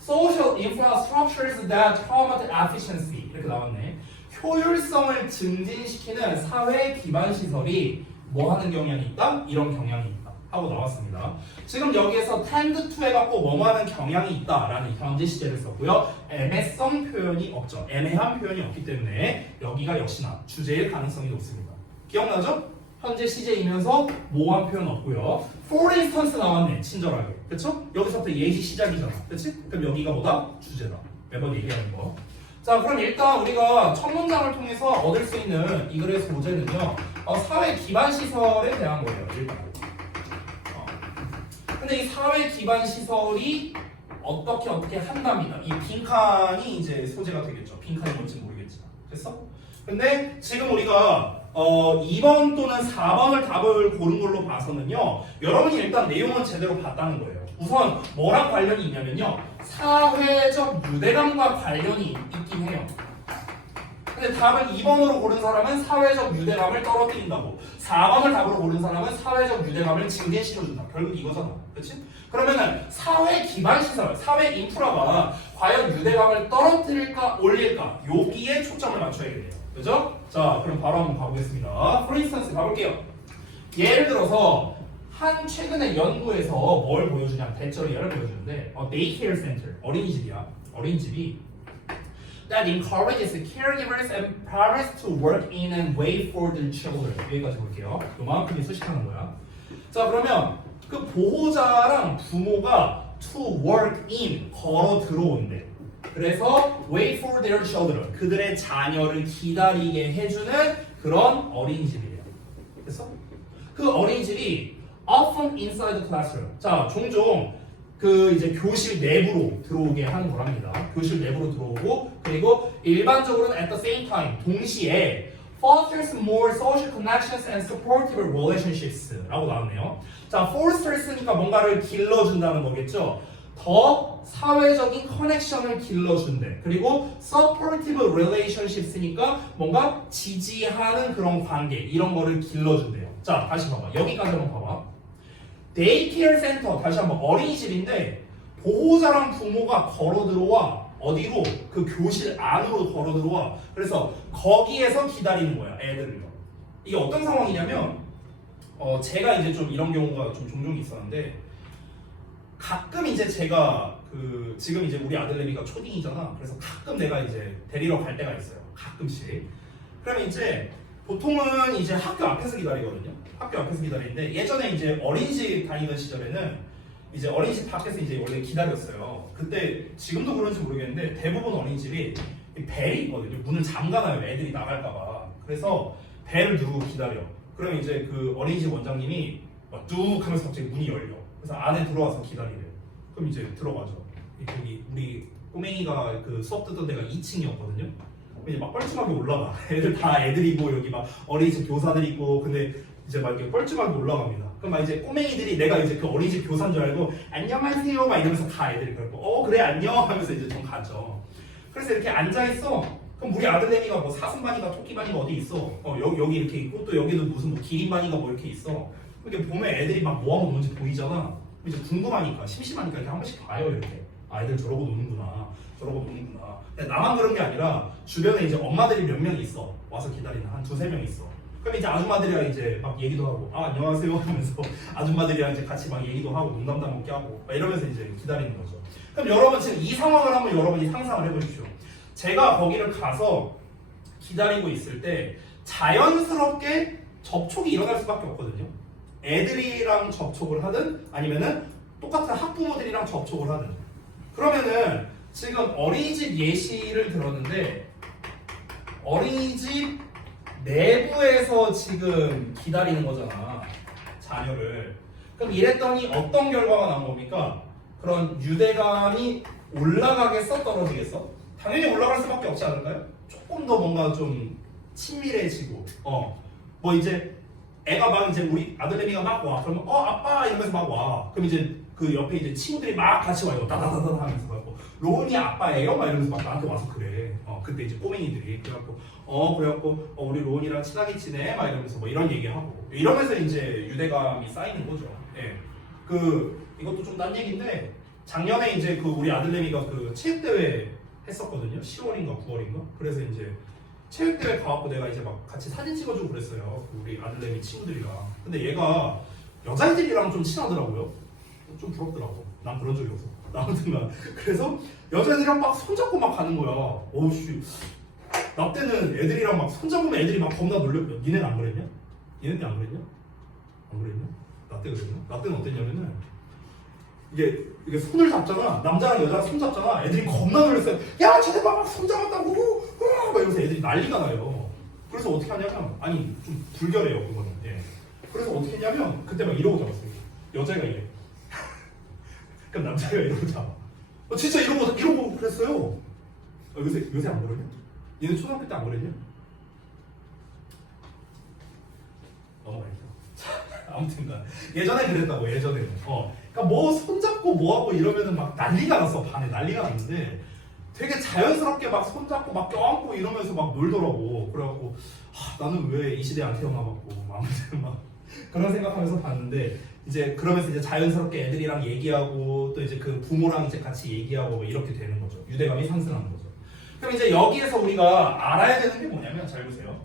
Social infrastructures that promote efficiency 이렇게 나왔네. 효율성을 증진시키는 사회 기반 시설이 뭐 하는 경향이 있다? 이런 경향이 있다 하고 나왔습니다. 지금 여기에서 tend to 해갖고 뭐뭐 하는 경향이 있다라는 현재 시제를 썼고요. 애매성 표현이 없죠. 애매한 표현이 없기 때문에 여기가 역시나 주제일 가능성이 높습니다. 기억나죠? 현재 시제이면서 모호한 표현 없고요. For instance 나왔네. 친절하게. 그쵸? 여기서부터 예시 시작이잖아. 그치? 그럼 여기가 뭐다? 주제다. 매번 얘기하는 거. 자, 그럼 일단 우리가 첫 문장을 통해서 얻을 수 있는 이 글의 소재는요. 사회 기반 시설에 대한 거예요. 일단. 근데 이 사회 기반 시설이 어떻게 한답니다. 이 빈칸이 이제 소재가 되겠죠. 빈칸이 뭔지 모르겠지만. 됐어? 근데 지금 우리가 2번 또는 4번을 답을 고른 걸로 봐서는요. 여러분이 일단 내용은 제대로 봤다는 거예요. 우선 뭐랑 관련이 있냐면요. 사회적 유대감과 관련이 있긴 해요. 근데 답을 2번으로 고른 사람은 사회적 유대감을 떨어뜨린다고, 4번을 답으로 고른 사람은 사회적 유대감을 증대시켜준다. 결국 이거잖아. 그렇지? 그러면은 사회 기반 시설, 사회 인프라가 과연 유대감을 떨어뜨릴까 올릴까, 여기에 초점을 맞춰야겠네요. 그죠? 자, 그럼 바로 한번 가보겠습니다. For instance 가볼게요. 예를 들어서 한 최근의 연구에서 뭘 보여주냐, 대처를 예를 보여주는데 daycare center, 어린이집이야. 어린이집이 that encourages caregivers and parents to work in and wait for their children. 여기까지 볼게요. 요만큼이 수식하는 거야. 자, 그러면 그 보호자랑 부모가 to work in, 걸어 들어온대. 그래서 wait for their children, 그들의 자녀를 기다리게 해주는 그런 어린이집이에요. 됐어? 그 어린이집이 often inside the classroom. 자, 종종 그 이제 교실 내부로 들어오게 하는 거랍니다. 교실 내부로 들어오고, 그리고 일반적으로는 at the same time, 동시에 fosters more social connections and supportive relationships 라고 나왔네요. 자, fosters니까 뭔가를 길러준다는 거겠죠. 더 사회적인 커넥션을 길러준대. 그리고 supportive relationships니까 뭔가 지지하는 그런 관계, 이런 거를 길러준대요. 자, 다시 봐봐. 여기까지 한번 봐봐. 데이케어 센터, 다시 한번 어린이집인데 보호자랑 부모가 걸어 들어와. 어디로? 그 교실 안으로 걸어 들어와. 그래서 거기에서 기다리는 거야, 애들을요. 이게 어떤 상황이냐면 제가 이제 좀 이런 경우가 좀 종종 있었는데, 가끔 이제 제가 지금 이제 우리 아들내미가 초딩이잖아. 그래서 가끔 내가 이제 데리러 갈 때가 있어요. 가끔씩. 그러면 이제 보통은 이제 학교 앞에서 기다리거든요. 학교 앞에서 기다리는데, 예전에 이제 어린이집 다니던 시절에는 이제 어린이집 밖에서 이제 원래 기다렸어요. 그때 지금도 그런지 모르겠는데 대부분 어린이집이 벨이 있거든요. 문을 잠가놔요. 애들이 나갈까봐. 그래서 벨을 누르고 기다려. 그러면 이제 그 어린이집 원장님이 막 뚝 하면서 갑자기 문이 열려. 그래서 안에 들어와서 기다리래요. 그럼 이제 들어가죠. 여기 우리 꼬맹이가 그 수업 듣던 데가 2층이었거든요. 이제 막 뻘쭘하게 올라가. 애들 다 애들이고 여기 막 어린이집 교사들 있고, 근데 이제 막 이렇게 뻘쭘하게 올라갑니다. 그럼 막 이제 꼬맹이들이 내가 이제 그 어린이집 교사인 줄 알고 안녕하세요 막 이러면서 가. 애들이 그러고 그래 안녕 하면서 이제 좀 가죠. 그래서 이렇게 앉아 있어. 그럼 우리 아들내미가 뭐 사슴반이가 토끼반이가 어디 있어? 여기 이렇게 있고, 또 여기도 무슨 뭐 기린반이가 뭐 이렇게 있어. 이렇게 보면 애들이 막 뭐하고 노는지 보이잖아. 이제 궁금하니까, 심심하니까 이렇게 한 번씩 봐요. 이렇게 아이들 저러고 노는구나, 저러고 노는구나. 근데 나만 그런 게 아니라 주변에 이제 엄마들이 몇 명 있어. 와서 기다리는 한 2-3명 있어. 그럼 이제 아줌마들이랑 이제 막 얘기도 하고, 안녕하세요 하면서 아줌마들이랑 이제 같이 막 얘기도 하고 농담도 먹게 하고 막 이러면서 이제 기다리는 거죠. 그럼 여러분 지금 이 상황을 한번 여러분이 상상을 해보십시오. 제가 거기를 가서 기다리고 있을 때 자연스럽게 접촉이 일어날 수밖에 없거든요. 애들이랑 접촉을 하든 아니면은 똑같은 학부모들이랑 접촉을 하든. 그러면은 지금 어린이집 예시를 들었는데, 어린이집 내부에서 지금 기다리는 거잖아, 자녀를. 그럼 이랬더니 어떤 결과가 나온 겁니까? 그런 유대감이 올라가겠어? 떨어지겠어? 당연히 올라갈 수밖에 없지 않을까요? 조금 더 뭔가 좀 친밀해지고, 뭐 이제 애가 막 이제 우리 아들내미가 막 와. 그러면 아빠 이러면서 막 와. 그럼 이제 그 옆에 이제 친구들이 막 같이 와요. 따다다다 하면서 막 로운이 아빠예요? 막 이러면서 막 나한테 와서 그래. 그때 이제 꼬맹이들이 그래갖고 우리 로운이랑 친하게 지내? 막 이러면서 뭐 이런 얘기하고, 이러면서 이제 유대감이 쌓이는 거죠. 예. 이것도 좀 딴 얘기인데, 작년에 이제 그 우리 아들내미가 그 체육대회 했었거든요. 10월인가 9월인가? 그래서 이제 체육대회 가갖고 내가 이제 막 같이 사진 찍어주고 그랬어요. 우리 아들내미 친구들이랑. 근데 얘가 여자애들이랑 좀 친하더라고요. 좀 부럽더라고. 난 그런 적이 없어. 아무튼간. 그래서 여자애들이랑 막 손잡고 막 가는 거야. 오우씨. 나 때는 애들이랑 막 손잡으면 애들이 막 겁나 놀려. 니네는 안 그랬냐? 니네는 안 그랬냐? 안 그랬냐? 나 때 그랬나? 나 때는 어땠냐면은 이게 손을 잡잖아. 남자랑 여자랑 손 잡잖아. 애들이 겁나 놀랐어요. 야, 쟤네 막 손 잡았다고. 막 이러면서 애들이 난리가 나요. 그래서 어떻게 하냐면, 아니 좀 불결해요 그거는. 예. 그래서 어떻게 했냐면 그때 막 이러고 잡았어요. 여자애가 이래. 그럼 남자애가 이러고 잡아. 진짜 이러고 그랬어요. 요새 안 그러냐? 얘는 초등학교 때 안 그랬냐? 넘어갈게요. 아무튼간 예전에 그랬다고 예전에는. 그러니까 뭐 손잡고 뭐하고 이러면은 막 난리가 났어. 반에 난리가 났는데 되게 자연스럽게 막 손잡고 막 껴안고 이러면서 막 놀더라고. 그래갖고 나는 왜 이 시대에 안 태어나갖고 아무튼 막 그런 생각하면서 봤는데 이제 그러면서 이제 자연스럽게 애들이랑 얘기하고 또 이제 그 부모랑 이제 같이 얘기하고 뭐 이렇게 되는 거죠. 유대감이 상승하는 거죠. 그럼 이제 여기에서 우리가 알아야 되는 게 뭐냐면 잘 보세요.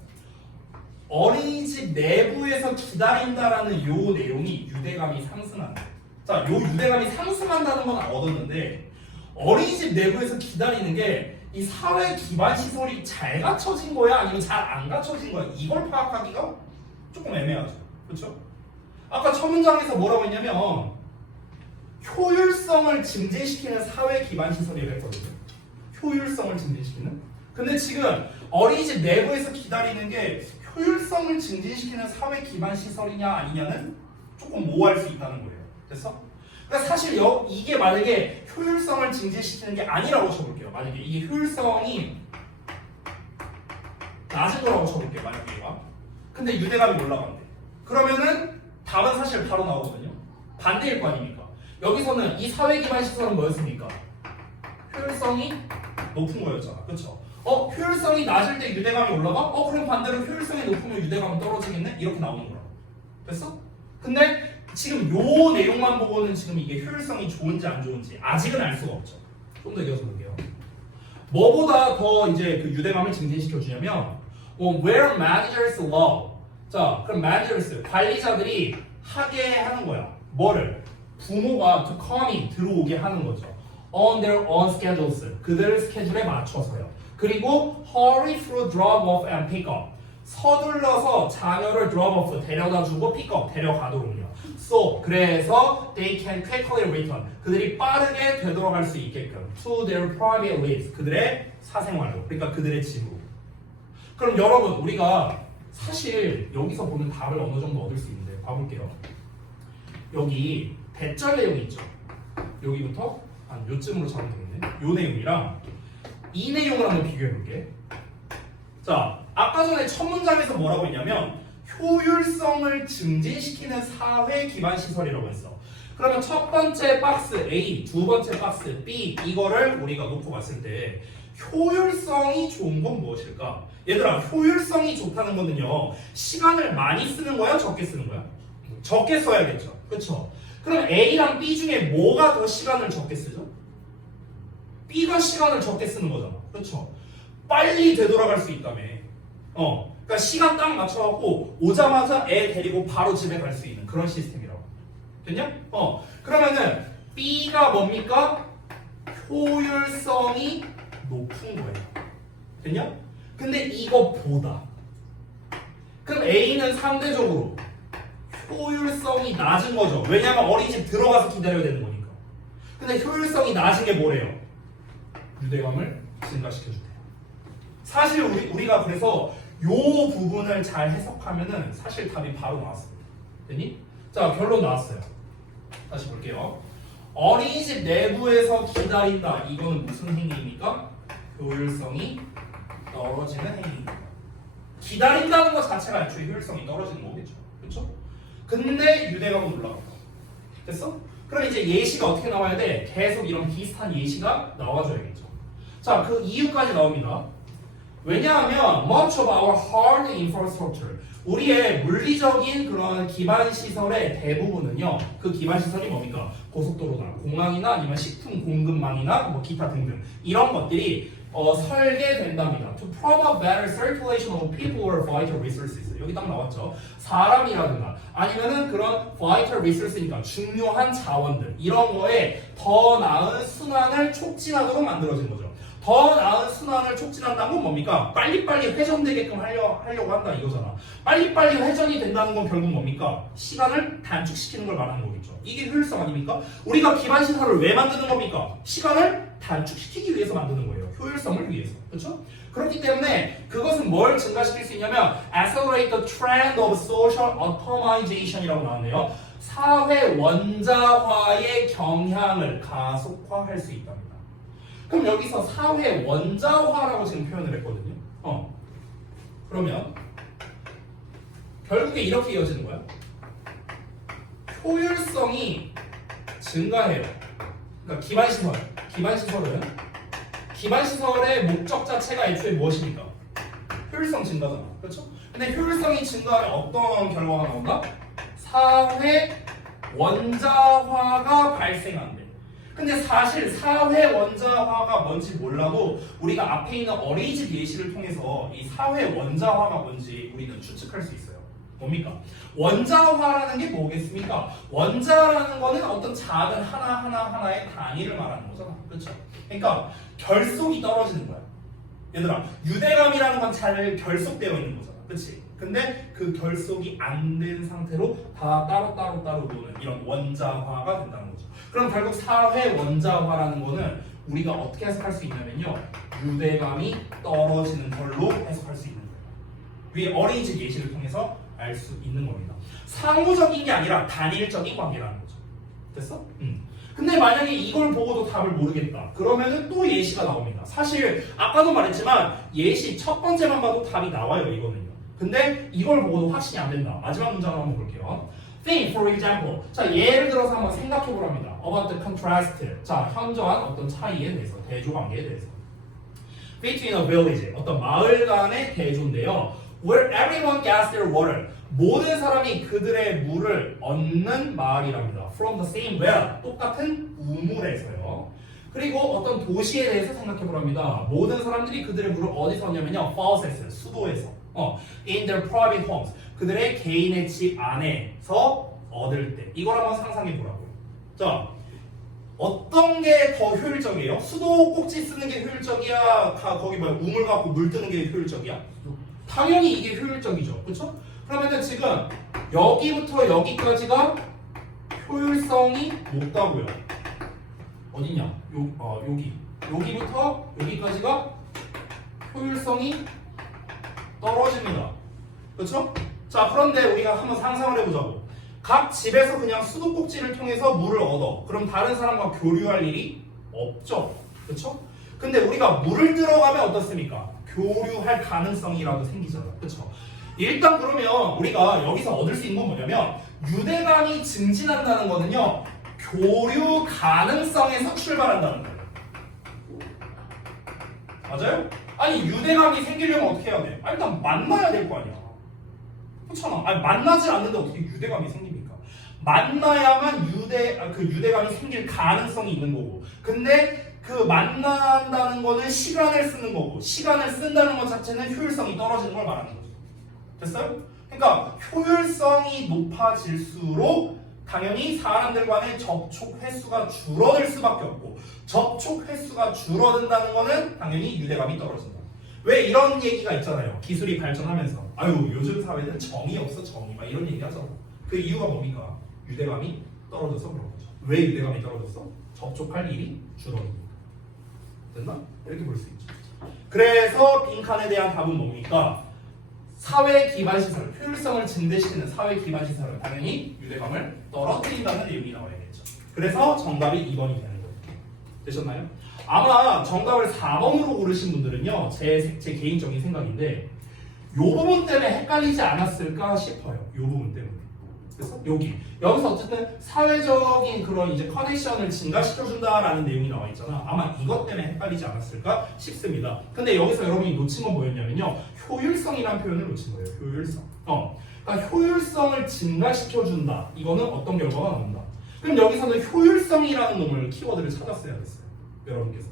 어린이집 내부에서 기다린다라는 요 내용이 유대감이 상승한다. 자, 요 유대감이 상승한다는 건 얻었는데 어린이집 내부에서 기다리는 게 이 사회 기반 시설이 잘 갖춰진 거야 아니면 잘 안 갖춰진 거야 이걸 파악하기가 조금 애매하죠. 그렇죠? 아까 첫 문장에서 뭐라고 했냐면 효율성을 증진시키는 사회 기반 시설이라고 했거든요. 효율성을 증진시키는. 근데 지금 어린이집 내부에서 기다리는 게 효율성을 증진시키는 사회 기반 시설이냐 아니냐는 조금 모호할 수 있다는 거예요. 됐어? 그러니까 사실 이게 만약에 효율성을 증진시키는 게 아니라고 쳐볼게요. 만약에 이게 효율성이 낮은 거라고 쳐볼게요. 만약에 얘가. 근데 유대감이 올라간대. 그러면은 답은 사실 바로 나오거든요. 반대일 거 아닙니까? 여기서는 이 사회 기반 시설은 뭐였습니까? 효율성이 높은 거였잖아. 그렇죠? 효율성이 낮을 때 유대감이 올라가? 그럼 반대로 효율성이 높으면 유대감은 떨어지겠네? 이렇게 나오는 거라고. 됐어? 근데 지금 요 내용만 보고는 지금 이게 효율성이 좋은지 안 좋은지 아직은 알 수가 없죠. 좀 더 이어서 볼게요. 뭐보다 더 이제 그 유대감을 증진시켜 주냐면 where managers allow. 자, 그럼 managers 관리자들이 하게 하는 거야. 뭐를? 부모가 to come in 들어오게 하는 거죠. on their own schedules 그들 스케줄에 맞춰서요. 그리고 hurry through drop off and pick up 서둘러서 자녀를 drop off 데려다주고 pick up 데려가도록요. So 그래서 they can quickly return 그들이 빠르게 되돌아갈 수 있게끔 to their private lives 그들의 사생활로 그러니까 그들의 집으로. 그럼 여러분 우리가 사실 여기서 보면 답을 어느 정도 얻을 수 있는데 봐볼게요. 여기 대절 내용이 있죠. 여기부터 한 요쯤으로 잡으면 되겠네. 요 내용이랑 이 내용을 한번 비교해 볼게. 자, 아까 전에 첫 문장에서 뭐라고 했냐면 효율성을 증진시키는 사회 기반 시설이라고 했어. 그러면 첫 번째 박스 A, 두 번째 박스 B 이거를 우리가 놓고 봤을 때 효율성이 좋은 건 무엇일까? 얘들아, 효율성이 좋다는 거는요 시간을 많이 쓰는 거야, 적게 쓰는 거야? 적게 써야겠죠. 그렇죠? 그럼 A랑 B 중에 뭐가 더 시간을 적게 쓰죠? B가 시간을 적게 쓰는 거잖아. 그렇죠? 빨리 되돌아갈 수 있다며. 그러니까 시간 딱 맞춰갖고 오자마자 애 데리고 바로 집에 갈 수 있는 그런 시스템이라고. 됐냐? 그러면은 B가 뭡니까? 효율성이 높은 거예요. 됐냐? 근데 이거보다 그럼 A는 상대적으로 효율성이 낮은 거죠. 왜냐하면 어린이집 들어가서 기다려야 되는 거니까. 근데 효율성이 낮은 게 뭐래요? 유대감을 증가시켜준대요. 사실 우리가 그래서 요 부분을 잘 해석하면은 사실 답이 바로 나왔습니다. 됐니? 자, 결론 나왔어요. 다시 볼게요. 어린이집 내부에서 기다린다. 이거는 무슨 행위입니까? 효율성이 떨어지는 행위입니다. 기다린다는 것 자체가 애초에 효율성이 떨어지는 거겠죠. 그렇죠? 근데 유대감은 올라간다. 됐어? 그럼 이제 예시가 어떻게 나와야 돼? 계속 이런 비슷한 예시가 나와줘야겠죠. 자, 그 이유까지 나옵니다. 왜냐하면 much of our hard infrastructure 우리의 물리적인 그런 기반 시설의 대부분은요 그 기반 시설이 뭡니까? 고속도로나 공항이나 아니면 식품 공급망이나 뭐 기타 등등 이런 것들이 설계된답니다. To promote better circulation of people or vital resources 여기 딱 나왔죠. 사람이라든가 아니면은 그런 vital resource니까 중요한 자원들 이런 거에 더 나은 순환을 촉진하도록 만들어진 거죠. 더 나은 순환을 촉진한다는 건 뭡니까? 빨리빨리 회전되게끔 하려고 한다 이거잖아. 빨리빨리 회전이 된다는 건 결국 뭡니까? 시간을 단축시키는 걸 말하는 거겠죠. 이게 효율성 아닙니까? 우리가 기반 시설을 왜 만드는 겁니까? 시간을 단축시키기 위해서 만드는 거예요. 효율성을 위해서. 그렇죠? 그렇기 때문에 그것은 뭘 증가시킬 수 있냐면 accelerate the trend of social automation이라고 나왔네요. 사회 원자화의 경향을 가속화할 수 있답니다. 그럼 여기서 사회 원자화라고 지금 표현을 했거든요. 그러면 결국에 이렇게 이어지는 거야. 효율성이 증가해요. 그러니까 기반시설의 목적 자체가 애초에 무엇입니까? 효율성 증가잖아. 그렇죠? 근데 효율성이 증가하면 어떤 결과가 나온다? 사회 원자화가 발생한대. 근데 사실 사회 원자화가 뭔지 몰라도 우리가 앞에 있는 어린이집 예시를 통해서 이 사회 원자화가 뭔지 우리는 추측할 수 있어요. 뭡니까? 원자화라는 게 뭐겠습니까? 원자라는 거는 어떤 작은 하나의 단위를 말하는 거잖아. 그렇죠? 그러니까 결속이 떨어지는 거야. 얘들아, 유대감이라는 건 잘 결속되어 있는 거잖아. 그렇지? 근데 그 결속이 안 된 상태로 다 따로 노는 이런 원자화가 된다는 거죠. 그럼 결국 사회 원자화라는 거는 우리가 어떻게 해석할 수 있냐면요, 유대감이 떨어지는 걸로 해석할 수 있는 거예요. 위에 어린이집 예시를 통해서 알 수 있는 겁니다. 상호적인 게 아니라 단일적인 관계라는 거죠. 됐어? 근데 만약에 이걸 보고도 답을 모르겠다. 그러면은 또 예시가 나옵니다. 사실 아까도 말했지만 예시 첫 번째만 봐도 답이 나와요, 이거는요. 근데 이걸 보고도 확신이 안 된다. 마지막 문장을 한번 볼게요. Think, for example. 자, 예를 들어서 한번 생각해 보랍니다. About the contrast. 자, 현저한 어떤 차이에 대해서, 대조 관계에 대해서. Between a village. 어떤 마을 간의 대조인데요. Where everyone gets their water. 모든 사람이 그들의 물을 얻는 마을이랍니다. From the same well. 똑같은 우물에서요. 그리고 어떤 도시에 대해서 생각해 보랍니다. 모든 사람들이 그들의 물을 어디서 얻냐면요. faucets. 수도에서. In their private homes. 그들의 개인의 집 안에서 얻을 때. 이걸 한번 상상해 보라고요. 자, 어떤 게 더 효율적이에요? 수도 꼭지 쓰는 게 효율적이야? 거기 뭐야? 우물 갖고 물 뜨는 게 효율적이야? 당연히 이게 효율적이죠. 그렇죠? 그러면은 지금 여기부터 여기까지가 효율성이 높다고요. 어디냐? 여기부터 여기까지가 효율성이 떨어집니다. 그렇죠? 자, 그런데 우리가 한번 상상을 해보자고. 각 집에서 그냥 수도꼭지를 통해서 물을 얻어. 그럼 다른 사람과 교류할 일이 없죠. 그렇죠? 근데 우리가 물을 들어가면 어떻습니까? 교류할 가능성이라도 생기잖아요. 그렇죠? 일단 그러면 우리가 여기서 얻을 수 있는 건 뭐냐면 유대감이 증진한다는 거는요, 교류 가능성에서 출발한다는 거예요. 맞아요? 아니, 유대감이 생기려면 어떻게 해야 돼? 일단 만나야 될 거 아니야. 그렇잖아. 아니, 만나지 않는데 어떻게 유대감이 생깁니까? 만나야만 유대감이 생길 가능성이 있는 거고. 근데 그 만난다는 거는 시간을 쓰는 거고, 시간을 쓴다는 것 자체는 효율성이 떨어지는 걸 말하는 거죠. 됐어요? 그러니까 효율성이 높아질수록 당연히 사람들 간의 접촉 횟수가 줄어들 수밖에 없고, 접촉 횟수가 줄어든다는 거는 당연히 유대감이 떨어진다. 왜 이런 얘기가 있잖아요. 기술이 발전하면서 아유, 요즘 사회는 정이 없어, 정이. 막 이런 얘기 하잖아. 그 이유가 뭡니까? 유대감이 떨어져서 그런 거죠. 왜 유대감이 떨어졌어? 접촉할 일이 줄어드니까. 됐나? 이렇게 볼 수 있죠. 그래서 빈칸에 대한 답은 뭡니까? 사회 기반 시설, 효율성을 증대시키는 사회 기반 시설은 당연히 유대감을 떨어뜨린다는 내용이 나와야겠죠. 그래서 정답이 2번이 되는 거예요. 되셨나요? 아마 정답을 4번으로 고르신 분들은요, 제 개인적인 생각인데 이 부분 때문에 헷갈리지 않았을까 싶어요. 이 부분 때문에. 그래서 여기서 어쨌든 사회적인 그런 이제 커넥션을 증가시켜준다라는 내용이 나와 있잖아. 아마 이것 때문에 헷갈리지 않았을까 싶습니다. 근데 여기서 여러분이 놓친 건 뭐였냐면요, 효율성이라는 표현을 놓친 거예요. 효율성. 그러니까 효율성을 증가시켜준다. 이거는 어떤 결과가 나온다. 그럼 여기서는 효율성이라는 놈을 키워드를 찾았어야 됐어요. 여러분께서.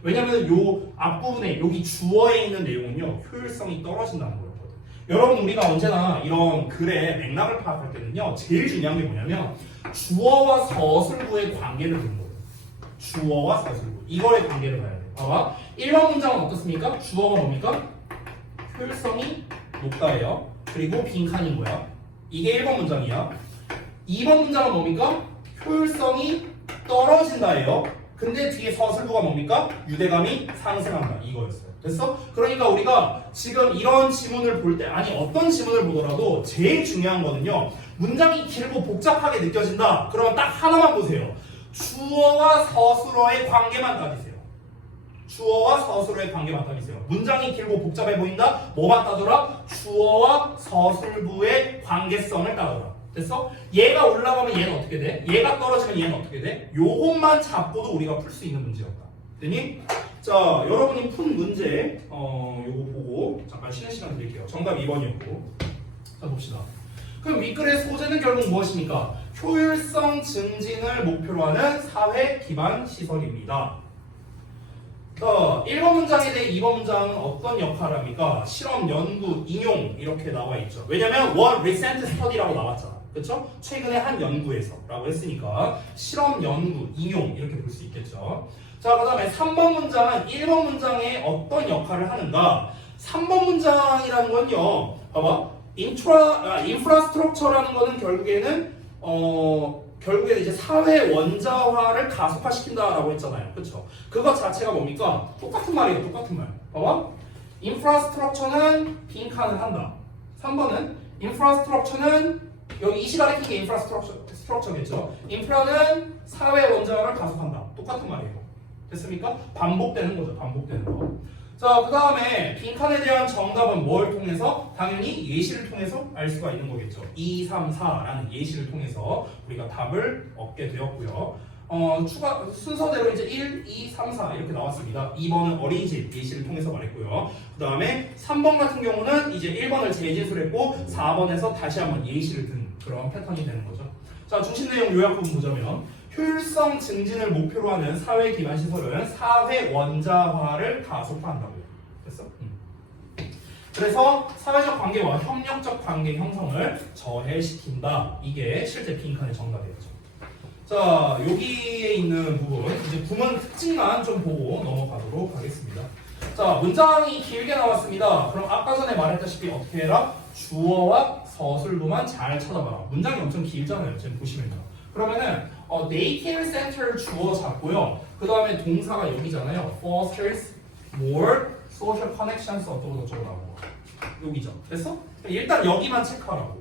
왜냐면 요 앞부분에 여기 주어에 있는 내용은요, 효율성이 떨어진다는 거예요. 여러분, 우리가 언제나 이런 글의 맥락을 파악할 때는요, 제일 중요한 게 뭐냐면 주어와 서술구의 관계를 보는 거예요. 주어와 서술구, 이거의 관계를 봐야 돼요. 봐봐, 1번 문장은 어떻습니까? 주어가 뭡니까? 효율성이 높다예요. 그리고 빈칸인 거야. 이게 1번 문장이야. 2번 문장은 뭡니까? 효율성이 떨어진다예요. 근데 뒤에 서술구가 뭡니까? 유대감이 상승한다, 이거였어요. 됐어? 그러니까 우리가 지금 이런 지문을 볼 때, 아니 어떤 지문을 보더라도 제일 중요한 거는요, 문장이 길고 복잡하게 느껴진다. 그러면 딱 하나만 보세요. 주어와 서술어의 관계만 따지세요. 주어와 서술의 관계 맞다미세요. 문장이 길고 복잡해 보인다? 뭐만 따져라? 주어와 서술부의 관계성을 따져라. 됐어? 얘가 올라가면 얘는 어떻게 돼? 얘가 떨어지면 얘는 어떻게 돼? 요것만 잡고도 우리가 풀 수 있는 문제였다. 됐니? 자, 여러분이 푼 문제 요거 보고 잠깐 쉬는 시간 드릴게요. 정답 2번이었고. 자, 봅시다. 그럼 윗글의 소재는 결국 무엇입니까? 효율성 증진을 목표로 하는 사회 기반 시설입니다. 1번 문장에 대해 2번 문장은 어떤 역할을 합니까? 실험, 연구, 인용 이렇게 나와 있죠. 왜냐면 one recent study라고 나왔잖아. 그렇죠? 최근에 한 연구에서 라고 했으니까 실험, 연구, 인용 이렇게 볼 수 있겠죠. 자, 그 다음에 3번 문장은 1번 문장에 어떤 역할을 하는가? 3번 문장이라는 건요. 봐봐. 인프라스트럭처라는 거는 결국에는 이제 사회 원자화를 가속화시킨다라고 했잖아요. 그렇죠? 그거 자체가 뭡니까? 똑같은 말이에요. 똑같은 말. 봐봐. 인프라스트럭처는 빈칸을 한다. 3번은 인프라스트럭처는 여기 이 시간에 낀 게 인프라스트럭처겠죠. 인프라는 사회 원자화를 가속한다. 똑같은 말이에요. 됐습니까? 반복되는 거죠. 반복되는 거. 자, 그 다음에 빈칸에 대한 정답은 뭘 통해서? 당연히 예시를 통해서 알 수가 있는 거겠죠. 2, 3, 4라는 예시를 통해서 우리가 답을 얻게 되었고요. 추가 순서대로 이제 1, 2, 3, 4 이렇게 나왔습니다. 2번은 어린이집 예시를 통해서 말했고요. 그 다음에 3번 같은 경우는 이제 1번을 재진술했고 4번에서 다시 한번 예시를 든 그런 패턴이 되는 거죠. 자, 중심 내용 요약 부분 보자면 효율성 증진을 목표로 하는 사회 기반 시설은 사회 원자화를 가속화한다고요. 됐어? 그래서 사회적 관계와 협력적 관계 형성을 저해시킨다. 이게 실제 빈칸의 정답이었죠. 자, 여기에 있는 부분 이제 구문 특징만 좀 보고 넘어가도록 하겠습니다. 자, 문장이 길게 나왔습니다. 그럼 아까 전에 말했다시피 어떻게 해라? 주어와 서술부만 잘 찾아봐라. 문장이 엄청 길잖아요. 지금 보시면요. 그러면은 daycare center 주어 잡고요. 그 다음에 동사가 여기잖아요. fosters more social connections 어쩌고 저쩌고 여기죠. 됐어? 일단 여기만 체크하라고.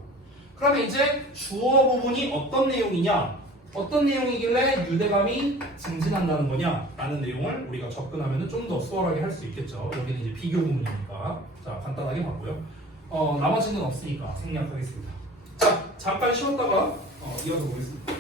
그러면 이제 주어 부분이 어떤 내용이냐? 어떤 내용이길래 유대감이 증진한다는 거냐? 라는 내용을 우리가 접근하면 좀 더 수월하게 할 수 있겠죠. 여기는 이제 비교 부분이니까. 자, 간단하게 봤고요. 나머지는 없으니까 생략하겠습니다. 자, 잠깐 쉬었다가 이어서 보겠습니다.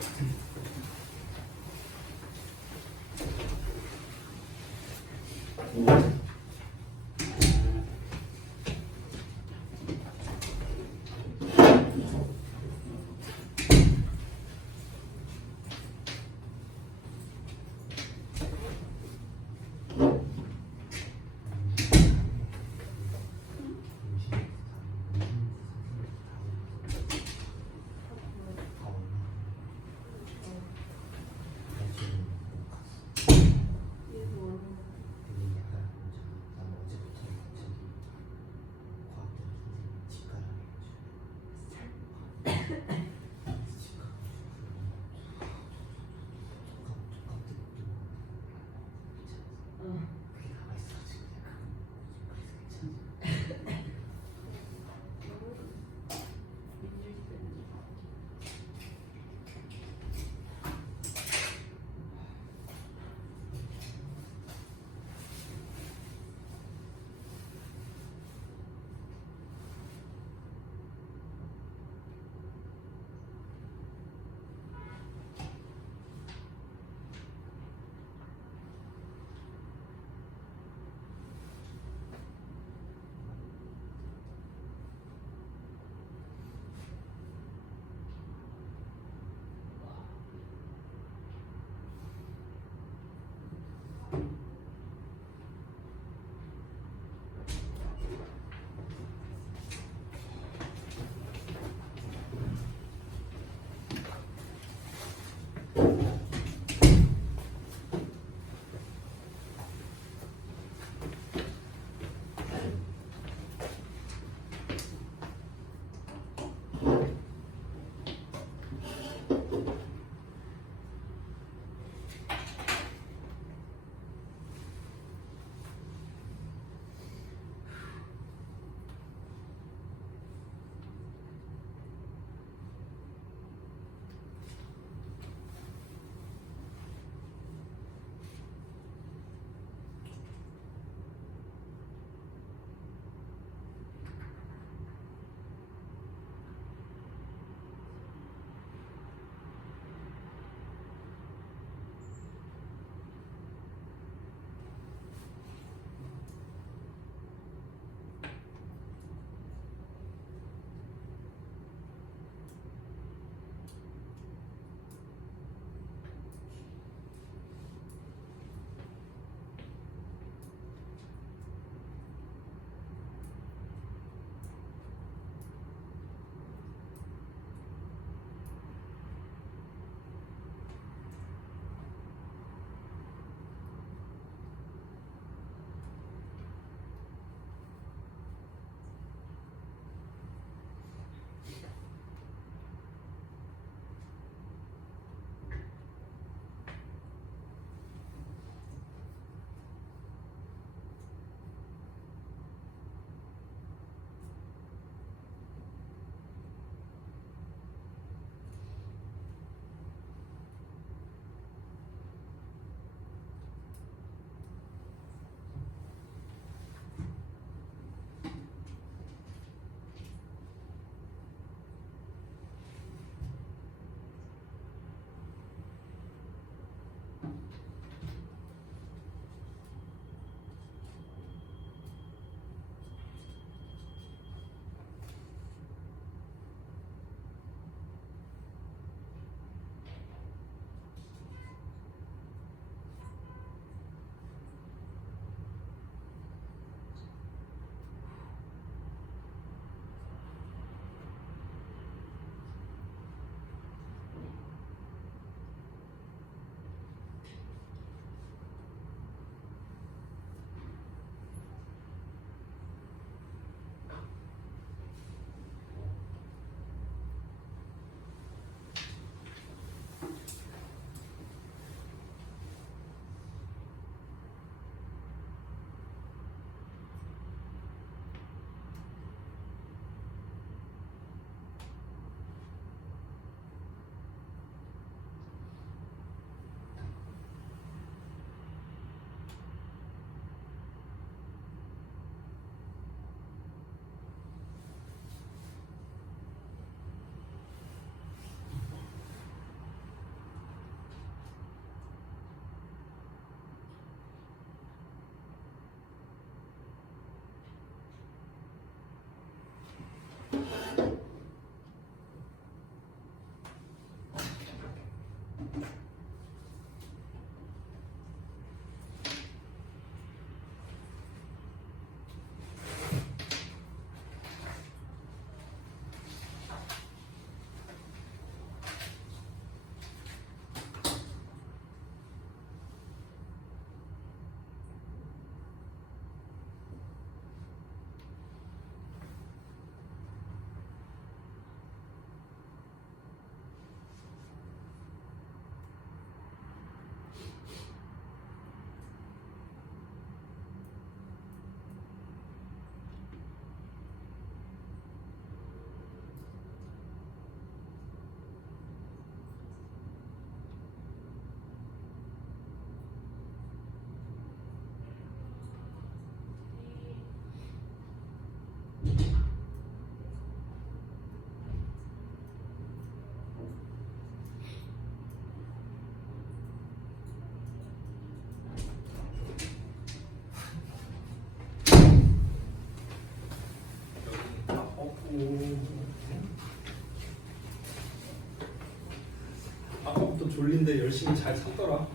아까부터 졸린데 열심히 잘 샀더라.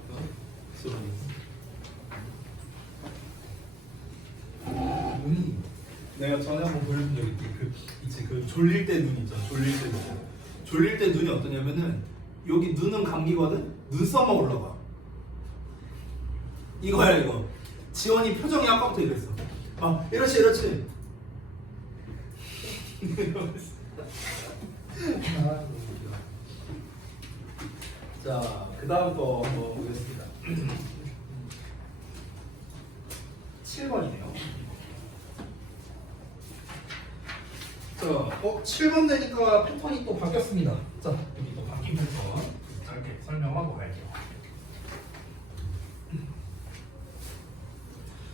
눈이 내가 전에 한번 보여준 적 있지. 그 졸릴 때 눈 있잖아. 졸릴 때 눈이 어떠냐면은 여기 눈은 감기거든. 눈썹만 올라가. 이거야 이거. 지원이 표정이 아까부터 이랬어. 아 이렇지. 자, 그 다음 거 한번 보겠습니다. 7번이네요. 자, 7번 되니까 패턴이 또 바뀌었습니다. 자, 여기 또 바뀐 패턴 짧게 설명하고 갈게요.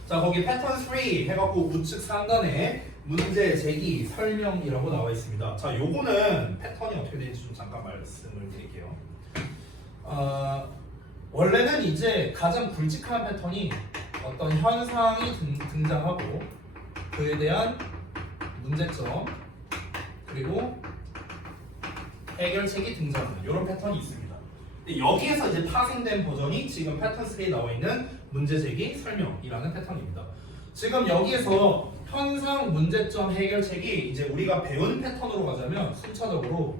자, 거기 패턴 3 해갖고 우측 상단에 문제 제기 설명이라고 나와 있습니다. 자, 요거는 패턴이 어떻게 되는지 좀 잠깐 말씀을 드릴게요. 원래는 이제 가장 굵직한 패턴이 어떤 현상이 등장하고 그에 대한 문제점 그리고 해결책이 등장하는 이런 패턴이 있습니다. 근데 여기에서 이제 파생된 버전이 지금 패턴 3에 나와 있는 문제 제기 설명이라는 패턴입니다. 지금 여기에서 현상, 문제점, 해결책이 이제 우리가 배운 패턴으로 가자면 순차적으로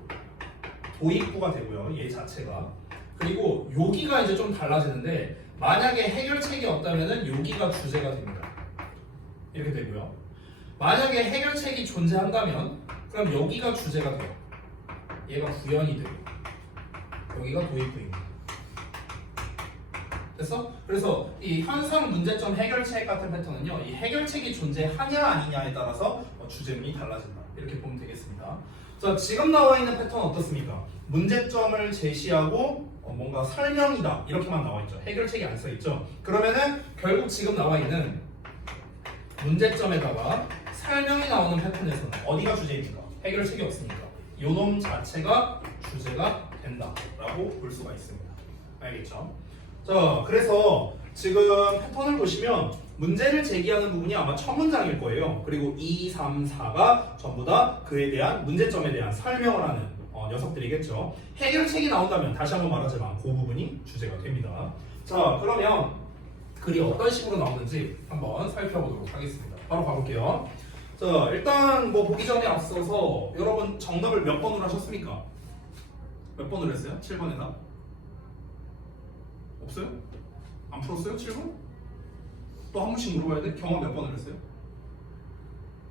도입부가 되고요. 얘 자체가. 그리고 여기가 이제 좀 달라지는데 만약에 해결책이 없다면은 여기가 주제가 됩니다. 이렇게 되고요. 만약에 해결책이 존재한다면 그럼 여기가 주제가 돼요. 얘가 구현이 되고 여기가 도입부입니다. 됐어? 그래서 이 현상, 문제점, 해결책 같은 패턴은요. 이 해결책이 존재하냐 아니냐에 따라서 주제문이 달라진다. 이렇게 보면 되겠습니다. 자, 지금 나와 있는 패턴은 어떻습니까? 문제점을 제시하고 뭔가 설명이다 이렇게만 나와 있죠. 해결책이 안 써 있죠. 그러면은 결국 지금 나와 있는 문제점에다가 설명이 나오는 패턴에서는 어디가 주제입니까? 해결책이 없으니까 요놈 자체가 주제가 된다라고 볼 수가 있습니다. 알겠죠? 자, 그래서 지금 패턴을 보시면 문제를 제기하는 부분이 아마 첫 문장일 거예요. 그리고 2, 3, 4가 전부 다 그에 대한 문제점에 대한 설명을 하는 녀석들이겠죠. 해결책이 나온다면 다시 한번 말하지만 그 부분이 주제가 됩니다. 자, 그러면 글이 어떤 식으로 나오는지 한번 살펴보도록 하겠습니다. 바로 가볼게요. 자, 일단 뭐 보기 전에 앞서서 여러분 정답을 몇 번으로 하셨습니까? 몇 번으로 했어요? 7번에다? 없어요? 안 풀었어요? 7번? 또 한 번씩 물어봐야 돼? 경험 몇 번을 했어요?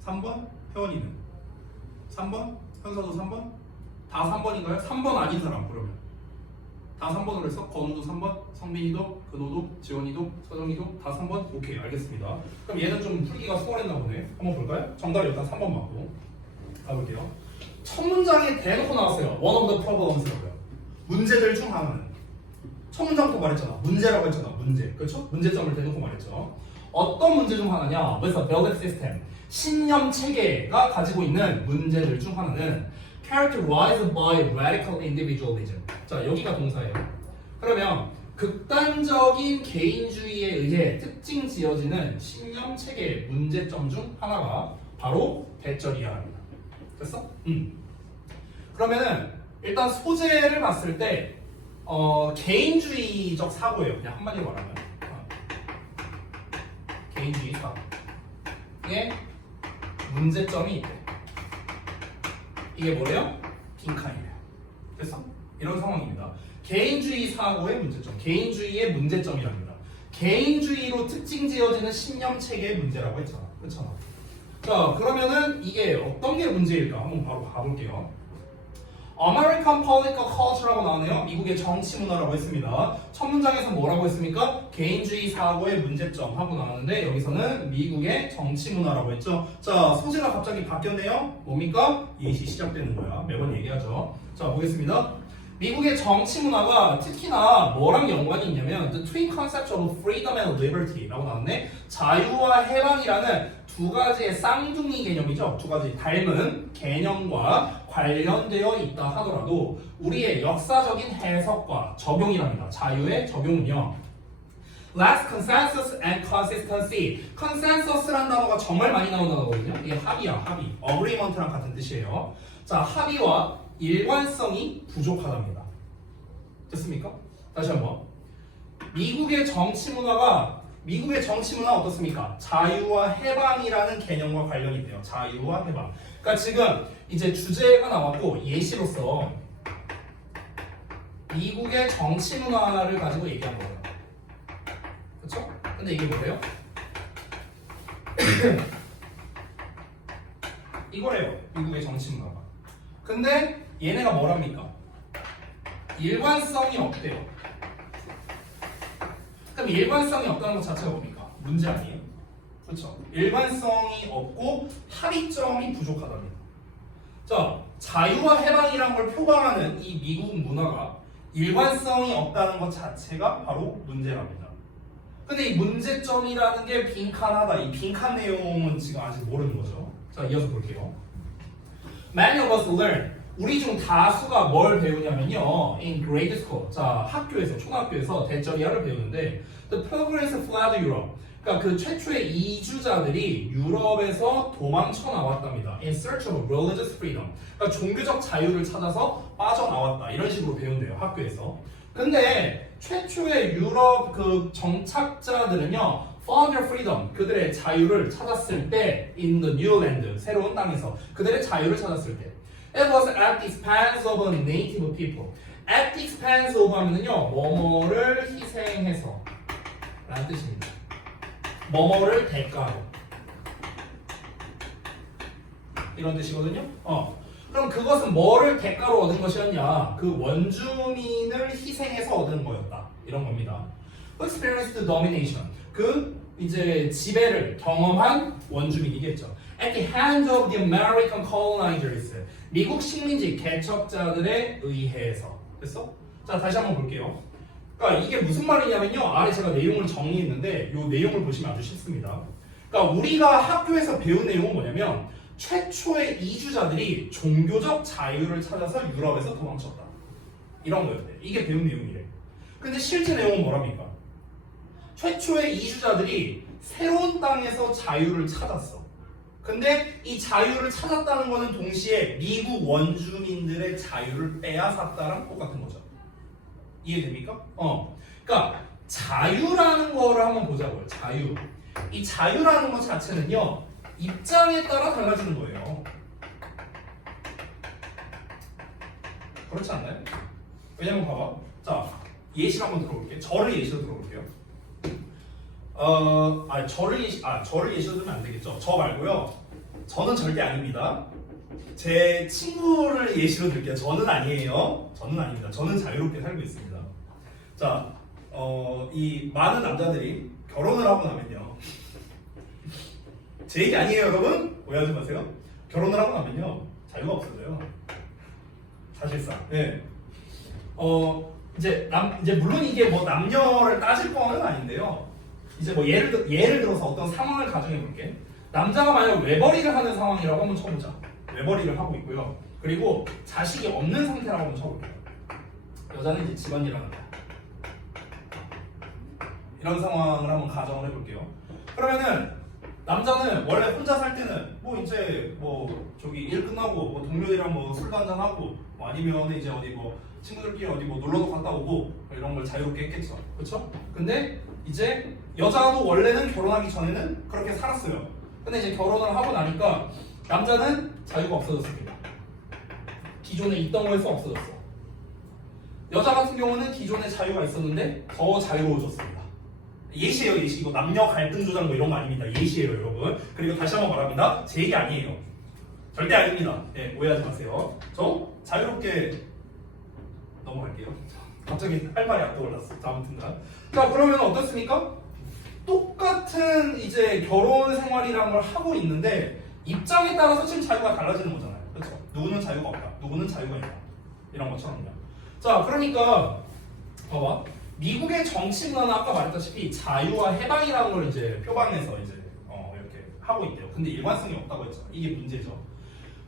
3번? 혜원이는? 3번? 현서도 3번? 다 3번인가요? 3번 아닌 사람 그러면 다 3번으로 했어? 건우도 3번, 성민이도, 근호도, 지원이도, 서정이도 다 3번? 오케이, 알겠습니다. 그럼 얘는 좀 풀기가 수월했나 보네. 한번 볼까요? 정답 일단 3번 맞고 가볼게요. 첫 문장에 대놓고 나왔어요. One of the problems라고요. 문제들 중 하나는. 첫 문장부터 말했잖아. 문제라고 했잖아. 문제. 그렇죠? 문제점을 대놓고 말했죠. 어떤 문제 중 하나냐? 그래서 belief system, 신념 체계가 가지고 있는 문제들 중 하나는 characterized by radical individualism. 자, 여기가 동사예요. 그러면 극단적인 개인주의에 의해 특징 지어지는 신념 체계의 문제점 중 하나가 바로 대절이야랍니다. 됐어? 그러면은 일단 소재를 봤을 때 개인주의적 사고예요. 그냥 한마디로 말하면 개인주의 사고에 문제점이 있대. 이게 뭐래요? 빈칸이래요. 됐어? 이런 상황입니다. 개인주의 사고의 문제점, 개인주의의 문제점이랍니다. 개인주의로 특징 지어지는 신념 체계의 문제라고 했잖아. 그렇잖아. 자, 그러면은 이게 어떤 게 문제일까? 한번 바로 가볼게요. American Political Culture라고 나오네요. 미국의 정치 문화라고 했습니다. 첫 문장에서 뭐라고 했습니까? 개인주의 사고의 문제점 하고 나왔는데 여기서는 미국의 정치 문화라고 했죠. 자, 소재가 갑자기 바뀌었네요. 뭡니까? 예시 시작되는 거야. 매번 얘기하죠. 자, 보겠습니다. 미국의 정치 문화가 특히나 뭐랑 연관이 있냐면 The twin concepts of freedom and liberty라고 나왔네. 자유와 해방이라는 두 가지의 쌍둥이 개념이죠. 두 가지 닮은 개념과 관련되어 있다 하더라도 우리의 역사적인 해석과 적용이랍니다. 자유의 적용은요. Last consensus and consistency. consensus라는 단어가 정말 많이 나오는 단어거든요. 이게 합의야, 합의. agreement랑 같은 뜻이에요. 자, 합의와 일관성이 부족하답니다. 됐습니까? 다시 한번. 미국의 정치 문화 어떻습니까? 자유와 해방이라는 개념과 관련이 돼요. 자유와 해방. 그러니까 지금 이제 주제가 나왔고 예시로서 미국의 정치 문화를 가지고 얘기한 거예요. 그렇죠? 근데 이게 뭐예요? 이거래요. 미국의 정치 문화가. 근데 얘네가 뭐랍니까? 일관성이 없대요. 그럼 일관성이 없다는 것 자체가 뭡니까? 문제 아니에요? 그렇죠? 일관성이 없고 합의점이 부족하답니다. 자, 자유와 해방이란 걸 표방하는 이 미국 문화가 일관성이 없다는 것 자체가 바로 문제랍니다. 근데 이 문제점이라는 게 빈칸하다. 이 빈칸 내용은 지금 아직 모르는 거죠. 자, 이어서 볼게요. Many of us learn. 우리 중 다수가 뭘 배우냐면요. In grade school. 자, 학교에서, 초등학교에서 대절이야를 배우는데 The Pilgrims fled Europe. 그러니까 그 최초의 이주자들이 유럽에서 도망쳐 나왔답니다. In search of religious freedom. 그러니까 종교적 자유를 찾아서 빠져나왔다. 이런 식으로 배운대요. 학교에서. 근데 최초의 유럽 그 정착자들은요. found their freedom. 그들의 자유를 찾았을 때 in the new land. 새로운 땅에서 그들의 자유를 찾았을 때 It was at the expense of native people. At the expense of 하면은요, 뭐뭐를 희생해서 라는 뜻입니다. 뭐뭐를 대가로 이런 뜻이거든요. 그럼 그것은 뭐를 대가로 얻은 것이었냐? 그 원주민을 희생해서 얻은 거였다. 이런 겁니다. Experienced domination. 그 이제 지배를 경험한 원주민이겠죠. At the hands of the American colonizers. 미국 식민지 개척자들에 의해서. 됐어? 자, 다시 한번 볼게요. 그러니까 이게 무슨 말이냐면요. 아래 제가 내용을 정리했는데 이 내용을 보시면 아주 쉽습니다. 그러니까 우리가 학교에서 배운 내용은 뭐냐면 최초의 이주자들이 종교적 자유를 찾아서 유럽에서 도망쳤다. 이런 거였대. 이게 배운 내용이래. 근데 실제 내용은 뭐랍니까? 최초의 이주자들이 새로운 땅에서 자유를 찾았어. 근데 이 자유를 찾았다는 것은 동시에 미국 원주민들의 자유를 빼앗았다랑 똑같은 거죠. 이해됩니까? 그러니까 자유라는 거를 한번 보자고요. 자유. 이 자유라는 것 자체는요. 입장에 따라 달라지는 거예요. 그렇지 않나요? 왜냐면 봐봐. 자, 예시를 한번 들어볼게요. 저를 예시로 들어볼게요. 저를 예시로 들면 안 되겠죠. 저 말고요. 저는 절대 아닙니다. 제 친구를 예시로 들게요. 저는 아니에요. 저는 아닙니다. 저는 자유롭게 살고 있습니다. 자, 이 많은 남자들이 결혼을 하고 나면요. 제 얘기 아니에요, 여러분? 오해하지 마세요. 결혼을 하고 나면요. 자유가 없어져요. 사실상. 네. 이제 물론 이게 뭐 남녀를 따질 거는 아닌데요. 이제 뭐 예를 들어서 어떤 상황을 가정해 볼게. 남자가 만약 외벌이를 하는 상황이라고 한번 쳐보자. 외벌이를 하고 있고요. 그리고 자식이 없는 상태라고 한번 쳐볼게요. 여자는 이제 집안일을 합니다. 이런 상황을 한번 가정을 해볼게요. 그러면은 남자는 원래 혼자 살 때는 뭐 이제 뭐 저기 일 끝나고 뭐 동료들이랑 뭐 술도 한잔 하고 뭐 아니면 이제 어디 뭐 친구들끼리 어디 뭐 놀러도 갔다 오고 이런 걸 자유롭게 했겠죠. 그렇죠? 근데 이제 여자도 원래는 결혼하기 전에는 그렇게 살았어요. 근데 이제 결혼을 하고 나니까 남자는 자유가 없어졌습니다. 기존에 있던 거에서 없어졌어. 여자 같은 경우는 기존에 자유가 있었는데 더 자유로워졌습니다. 예시예요, 예시. 이거 남녀 갈등 조장 뭐 이런 거 아닙니다. 예시예요, 여러분. 그리고 다시 한번 말합니다. 제 얘기 아니에요. 절대 아닙니다. 네, 오해하지 마세요. 저 자유롭게 넘어갈게요. 갑자기 할 말이 안 떠올랐어. 아무튼간. 자, 그러면 어떻습니까? 똑같은 이제 결혼 생활이라는 걸 하고 있는데 입장에 따라서 지금 자유가 달라지는 거잖아요. 그렇죠? 누구는 자유가 없다. 누구는 자유가 있다. 이런 것처럼요. 자, 그러니까 봐봐. 미국의 정치 문화는 아까 말했다시피 자유와 해방이라는 걸 이제 표방해서 이제 이렇게 하고 있대요. 근데 일관성이 없다고 했죠. 이게 문제죠.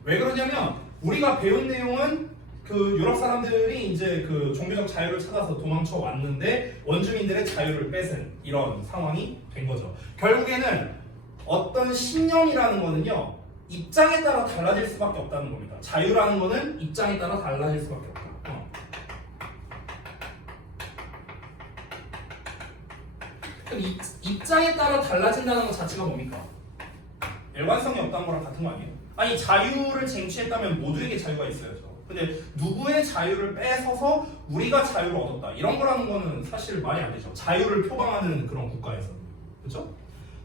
왜 그러냐면 우리가 배운 내용은 그 유럽 사람들이 이제 그 종교적 자유를 찾아서 도망쳐 왔는데 원주민들의 자유를 뺏은 이런 상황이 된 거죠. 결국에는 어떤 신념이라는 거는요 입장에 따라 달라질 수밖에 없다는 겁니다. 자유라는 거는 입장에 따라 달라질 수밖에 없다. 그럼 입장에 따라 달라진다는 것 자체가 뭡니까? 일관성이 없다는 거랑 같은 거 아니에요? 아니 자유를 쟁취했다면 모두에게 자유가 있어야죠. 근데 누구의 자유를 뺏어서 우리가 자유를 얻었다 이런 거라는 거는 사실 말이 안 되죠. 자유를 표방하는 그런 국가에서. 그렇죠?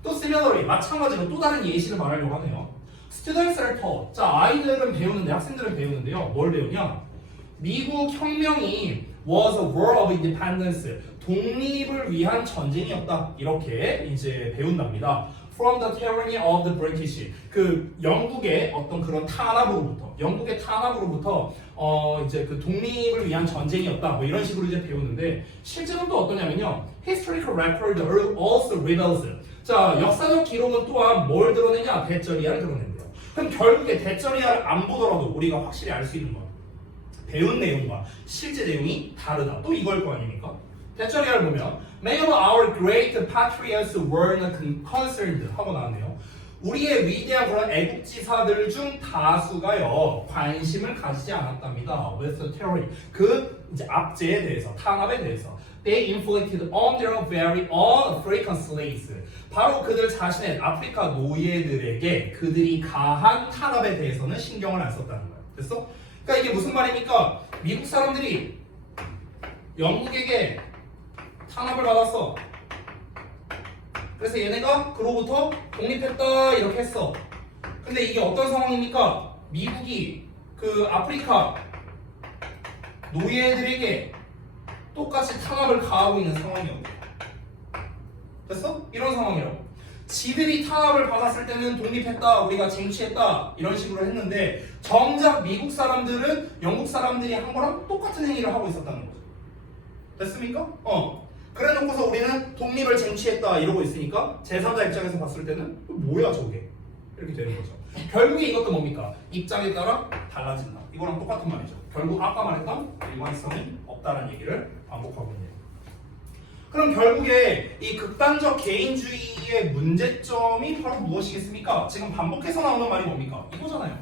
또 similarly 마찬가지로 또 다른 예시를 말하려고 하네요. Students를 taught. 자, 아이들은 배우는데 학생들은 배우는데요. 뭘 배우냐? 미국 혁명이 was a war of independence. 독립을 위한 전쟁이었다. 이렇게 이제 배운답니다. From the tyranny of the British. 그 영국의 어떤 그런 영국의 탄압으로부터 이제 그 독립을 위한 전쟁이었다. 뭐 이런 식으로 이제 배우는데 실제로는 또 어떠냐면요. Historical record also reveals. 자, 역사적 기록은 또한 뭘 드러내냐? 대쩌리아를 드러낸대요. 그럼 결국에 대쩌리아를 안 보더라도 우리가 확실히 알 수 있는 건 배운 내용과 실제 내용이 다르다. 또 이걸 거 아닙니까? 대쩌리아를 보면 Many of our great patriots were concerned 하고 나왔네요. 우리의 위대한 그런 애국지사들 중 다수가요 관심을 가지지 않았답니다. With the terror, 그 이제 압제에 대해서, 탄압에 대해서. They inflicted on their very own African slaves. 바로 그들 자신의 아프리카 노예들에게 그들이 가한 탄압에 대해서는 신경을 안 썼다는 거예요. 됐어? 그러니까 이게 무슨 말입니까? 미국 사람들이 영국에게 탄압을 받았어. 그래서 얘네가 그로부터 독립했다 이렇게 했어. 근데 이게 어떤 상황입니까? 미국이 그 아프리카 노예들에게 똑같이 탄압을 가하고 있는 상황이었고. 됐어? 이런 상황이라고. 지들이 탄압을 받았을 때는 독립했다, 우리가 쟁취했다 이런 식으로 했는데 정작 미국 사람들은 영국 사람들이 한 거랑 똑같은 행위를 하고 있었다는 거죠. 됐습니까? 그래 놓고서 우리는 독립을 쟁취했다 이러고 있으니까 제3자 입장에서 봤을 때는 뭐야 저게 이렇게 되는 거죠. 결국에 이것도 뭡니까? 입장에 따라 달라진다. 이거랑 똑같은 말이죠. 결국 아까 말했던 일관성이 없다는 얘기를 반복하고 있네요. 그럼 결국에 이 극단적 개인주의의 문제점이 바로 무엇이겠습니까? 지금 반복해서 나오는 말이 뭡니까? 이거잖아요.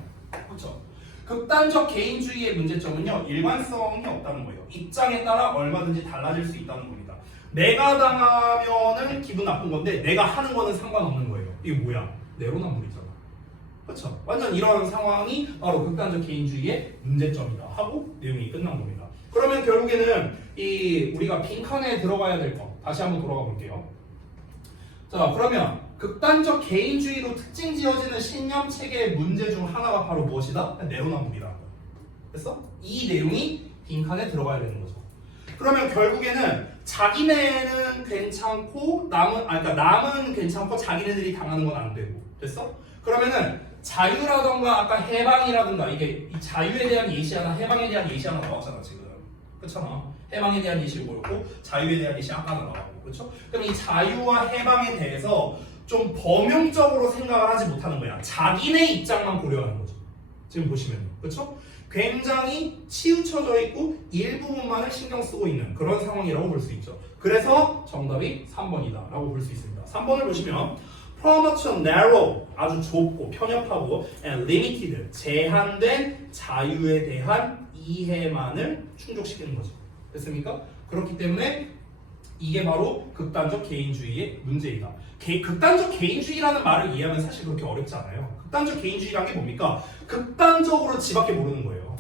그렇죠? 극단적 개인주의의 문제점은요 일관성이 없다는 거예요. 입장에 따라 얼마든지 달라질 수 있다는 겁니다. 내가 당하면은 기분 나쁜 건데 내가 하는 거는 상관없는 거예요. 이게 뭐야? 내로남불이잖아. 그렇죠? 완전 이런 상황이 바로 극단적 개인주의의 문제점이다 하고 내용이 끝난 겁니다. 그러면 결국에는 이 우리가 빈칸에 들어가야 될 거 다시 한번 돌아가 볼게요. 자, 그러면 극단적 개인주의로 특징 지어지는 신념 체계의 문제 중 하나가 바로 무엇이다? 내로남불이라는 거야. 됐어? 이 내용이 빈칸에 들어가야 되는 거죠. 그러면 결국에는 자기네는 괜찮고 남은 괜찮고 자기네들이 당하는 건 안 되고. 됐어? 그러면은 자유라던가 아까 해방이라든가 이게 이 자유에 대한 예시 하나 해방에 대한 예시 하나 나왔잖아 지금. 그렇잖아. 해방에 대한 예시를 보였고 자유에 대한 예시 아까 나왔고. 그렇죠? 그럼 이 자유와 해방에 대해서 좀 범용적으로 생각을 하지 못하는 거야. 자기네 입장만 고려하는 거죠. 지금 보시면요. 그렇죠? 굉장히 치우쳐져 있고 일부분만을 신경 쓰고 있는 그런 상황이라고 볼 수 있죠. 그래서 정답이 3번이다 라고 볼 수 있습니다. 3번을 보시면 premature, narrow, 아주 좁고 편협하고 and limited, 제한된 자유에 대한 이해만을 충족시키는 거죠. 됐습니까? 그렇기 때문에 이게 바로 극단적 개인주의의 문제이다. 극단적 개인주의라는 말을 이해하면 사실 그렇게 어렵지 않아요. 극단적 개인주의라는 게 뭡니까? 극단적으로 지밖에 모르는 거예요.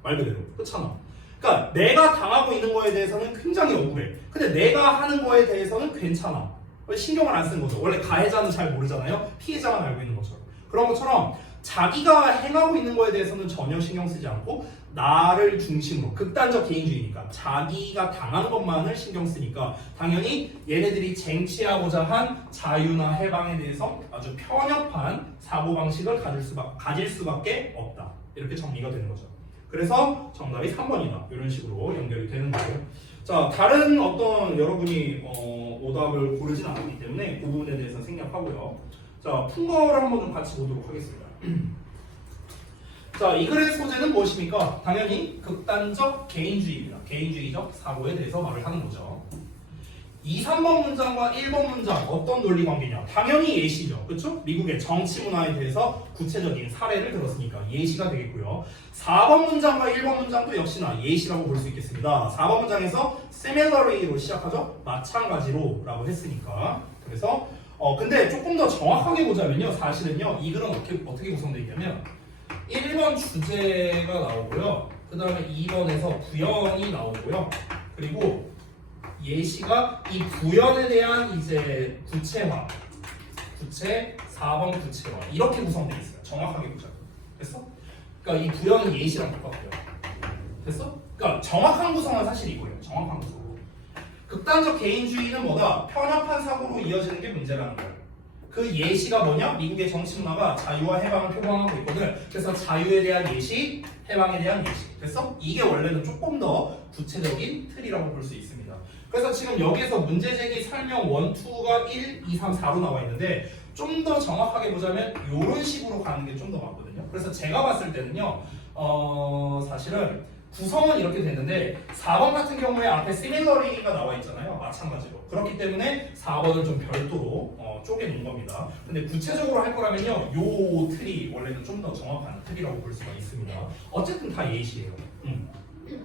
말 그대로. 그렇잖아. 그러니까 내가 당하고 있는 거에 대해서는 굉장히 억울해. 근데 내가 하는 거에 대해서는 괜찮아. 신경을 안 쓰는 거죠. 원래 가해자는 잘 모르잖아요. 피해자만 알고 있는 것처럼. 그런 것처럼 자기가 행하고 있는 거에 대해서는 전혀 신경 쓰지 않고 나를 중심으로 극단적 개인주의니까 자기가 당한 것만을 신경 쓰니까 당연히 얘네들이 쟁취하고자 한 자유나 해방에 대해서 아주 편협한 사고방식을 가질 수밖에 없다. 이렇게 정리가 되는 거죠. 그래서 정답이 3번이다. 이런 식으로 연결이 되는 거예요. 자, 다른 어떤 여러분이 오답을 고르진 않았기 때문에 그 부분에 대해서 생략하고요. 자, 푼 거를 한번 좀 같이 보도록 하겠습니다. 자, 이 글의 소재는 무엇입니까? 당연히 극단적 개인주의입니다. 개인주의적 사고에 대해서 말을 하는 거죠. 2, 3번 문장과 1번 문장 어떤 논리 관계냐? 당연히 예시죠. 그렇죠? 미국의 정치 문화에 대해서 구체적인 사례를 들었으니까 예시가 되겠고요. 4번 문장과 1번 문장도 역시나 예시라고 볼 수 있겠습니다. 4번 문장에서 similarly로 시작하죠. 마찬가지로 라고 했으니까. 그래서 근데 조금 더 정확하게 보자면요. 사실은요. 이 글은 어떻게 구성되어 있냐면 1번 주제가 나오고요. 그 다음에 2번에서 부연이 나오고요. 그리고 예시가 이 부연에 대한 이제 구체 4번 구체화 이렇게 구성되어 있어요. 정확하게 보자. 됐어? 그러니까 이 부연은 예시랑 똑같고요. 됐어? 그러니까 정확한 구성은 사실 이거예요. 정확한 구성. 극단적 개인주의는 뭐다? 편협한 사고로 이어지는 게 문제라는 거예요. 그 예시가 뭐냐? 미국의 정치 문화가 자유와 해방을 표방하고 있거든. 그래서 자유에 대한 예시, 해방에 대한 예시. 됐어? 이게 원래는 조금 더 구체적인 틀이라고 볼 수 있습니다. 그래서 지금 여기서 문제제기 설명 1, 2가 1, 2, 3, 4로 나와 있는데 좀 더 정확하게 보자면 이런 식으로 가는 게 좀 더 맞거든요. 그래서 제가 봤을 때는요. 사실은 구성은 이렇게 되는데 4번 같은 경우에 앞에 similarly가 나와 있잖아요. 마찬가지로. 그렇기 때문에 4번을 좀 별도로 쪼개놓은 겁니다. 근데 구체적으로 할 거라면요. 요 틀이 원래는 좀 더 정확한 틀이라고 볼 수가 있습니다. 어쨌든 다 예시예요.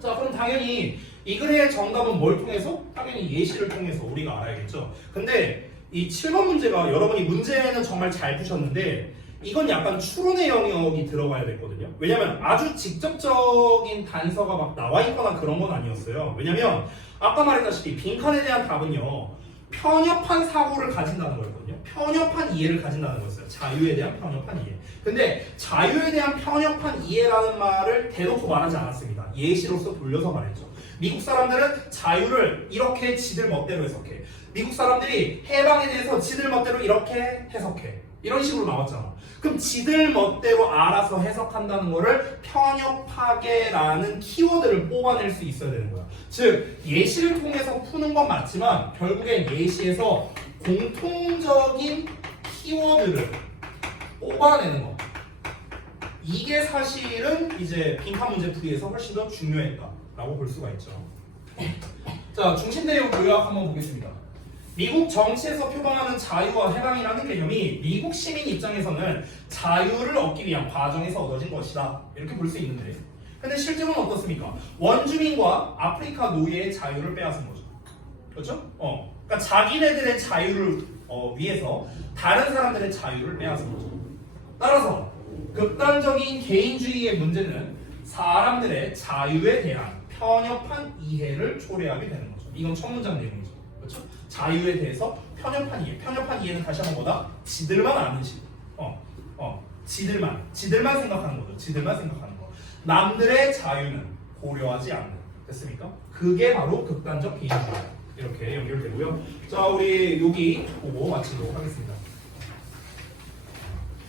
자, 그럼 당연히 이 글의 정답은 뭘 통해서? 당연히 예시를 통해서 우리가 알아야겠죠. 근데 이 7번 문제가 여러분이 문제는 정말 잘 푸셨는데 이건 약간 추론의 영역이 들어가야 됐거든요. 왜냐면 아주 직접적인 단서가 막 나와 있거나 그런 건 아니었어요. 왜냐면 아까 말했다시피 빈칸에 대한 답은요. 편협한 사고를 가진다는 거였거든요. 편협한 이해를 가진다는 거였어요. 자유에 대한 편협한 이해. 근데 자유에 대한 편협한 이해라는 말을 대놓고 말하지 않았습니다. 예시로서 돌려서 말했죠. 미국 사람들은 자유를 이렇게 지들 멋대로 해석해. 미국 사람들이 해방에 대해서 지들 멋대로 이렇게 해석해. 이런 식으로 나왔잖아. 그럼 지들 멋대로 알아서 해석한다는 거를 편협하게라는 키워드를 뽑아낼 수 있어야 되는 거야. 즉 예시를 통해서 푸는 건 맞지만 결국엔 예시에서 공통적인 키워드를 뽑아내는 거. 이게 사실은 이제 빈칸 문제 풀이에서 훨씬 더 중요했다라고 볼 수가 있죠. 자, 중심 내용 요약 한번 보겠습니다. 미국 정치에서 표방하는 자유와 해방이라는 개념이 미국 시민 입장에서는 자유를 얻기 위한 과정에서 얻어진 것이다. 이렇게 볼 수 있는데 근데 실제로는 어떻습니까? 원주민과 아프리카 노예의 자유를 빼앗은 거죠. 그렇죠? 그러니까 자기네들의 자유를 위해서 다른 사람들의 자유를 빼앗은 거죠. 따라서 극단적인 개인주의의 문제는 사람들의 자유에 대한 편협한 이해를 초래하게 되는 거죠. 이건 첫 문장 내용이죠. 그렇죠? 자유에 대해서 편협한 이해. 편협한 이해는 다시 한번 뭐다? 지들만 아는 식. 지들만 생각하는 거죠. 지들만 생각하는 거. 남들의 자유는 고려하지 않는. 됐습니까? 그게 바로 극단적 개인주의. 이렇게 연결되고요. 자, 우리 여기 보고 마치도록 하겠습니다.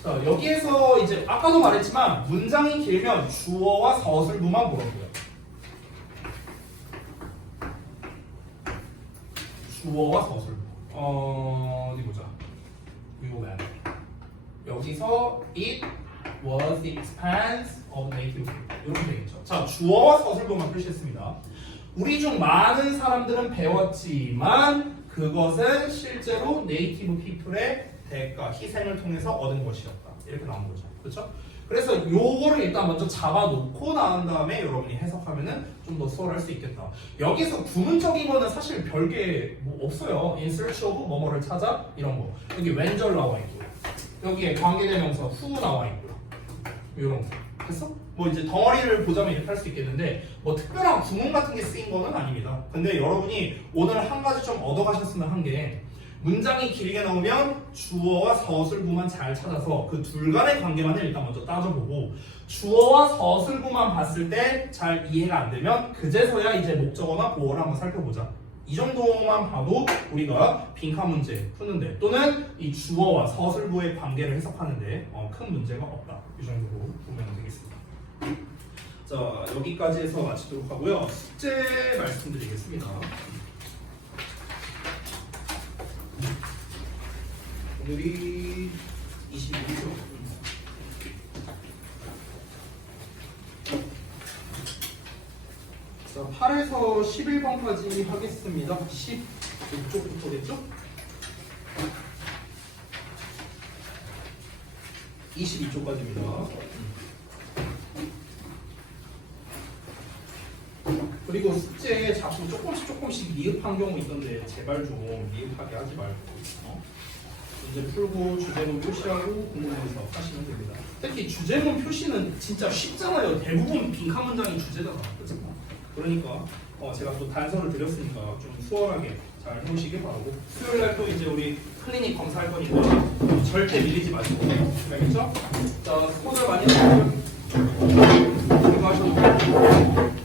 자, 여기에서 이제 아까도 말했지만 문장이 길면 주어와 서술부만 물어보요. 주어와 서술부. 어디 보자. 이거면 여기서 it was the expense of native people. 이렇게 되겠죠. 자, 주어와 서술부만 표시했습니다. 우리 중 많은 사람들은 배웠지만 그것은 실제로 네이티브 피플의 대가, 희생을 통해서 얻은 것이었다. 이렇게 나온 거죠. 그렇죠? 그래서 요거를 일단 먼저 잡아놓고 나온 다음에 여러분이 해석하면은 좀 더 수월할 수 있겠다. 여기서 구문적인 거는 사실 별게 뭐 없어요. In search of 뭐뭐를 찾아 이런 거. 여기 왼절 나와 있고, 여기에 관계대명사 who 나와 있고요. 이런 거. 됐어? 뭐 이제 덩어리를 보자면 이렇게 할 수 있겠는데 뭐 특별한 구문 같은 게 쓰인 거는 아닙니다. 근데 여러분이 오늘 한 가지 좀 얻어가셨으면 한 게 문장이 길게 나오면 주어와 서술부만 잘 찾아서 그 둘 간의 관계만을 일단 먼저 따져보고 주어와 서술부만 봤을 때 잘 이해가 안 되면 그제서야 이제 목적어나 보어를 한번 살펴보자. 이 정도만 봐도 우리가 빈칸 문제 푸는데 또는 이 주어와 서술부의 관계를 해석하는데 큰 문제가 없다. 이 정도로 보면 되겠습니다. 자, 여기까지 해서 마치도록 하고요. 숙제 말씀드리겠습니다. 오늘이 22죠. 자, 8에서 11번까지 하겠습니다. 16쪽부터겠죠? 22쪽까지입니다. 그리고 숙제에 자꾸 조금씩 미흡한 경우 있던데 제발 좀 미흡하게 하지 말고 문제 풀고 주제문 표시하고 공부해서 하시면 됩니다. 특히 주제문 표시는 진짜 쉽잖아요. 대부분 빈칸 문장이 주제잖아. 그렇죠? 그러니까 제가 또 단서를 드렸으니까 좀 수월하게 잘 해보시길 바라고 수요일날 또 이제 우리 클리닉 검사할 거니까 절대 밀리지 마시고 알겠죠? 자, 스코드 많이 하시고 수고하셨습니다.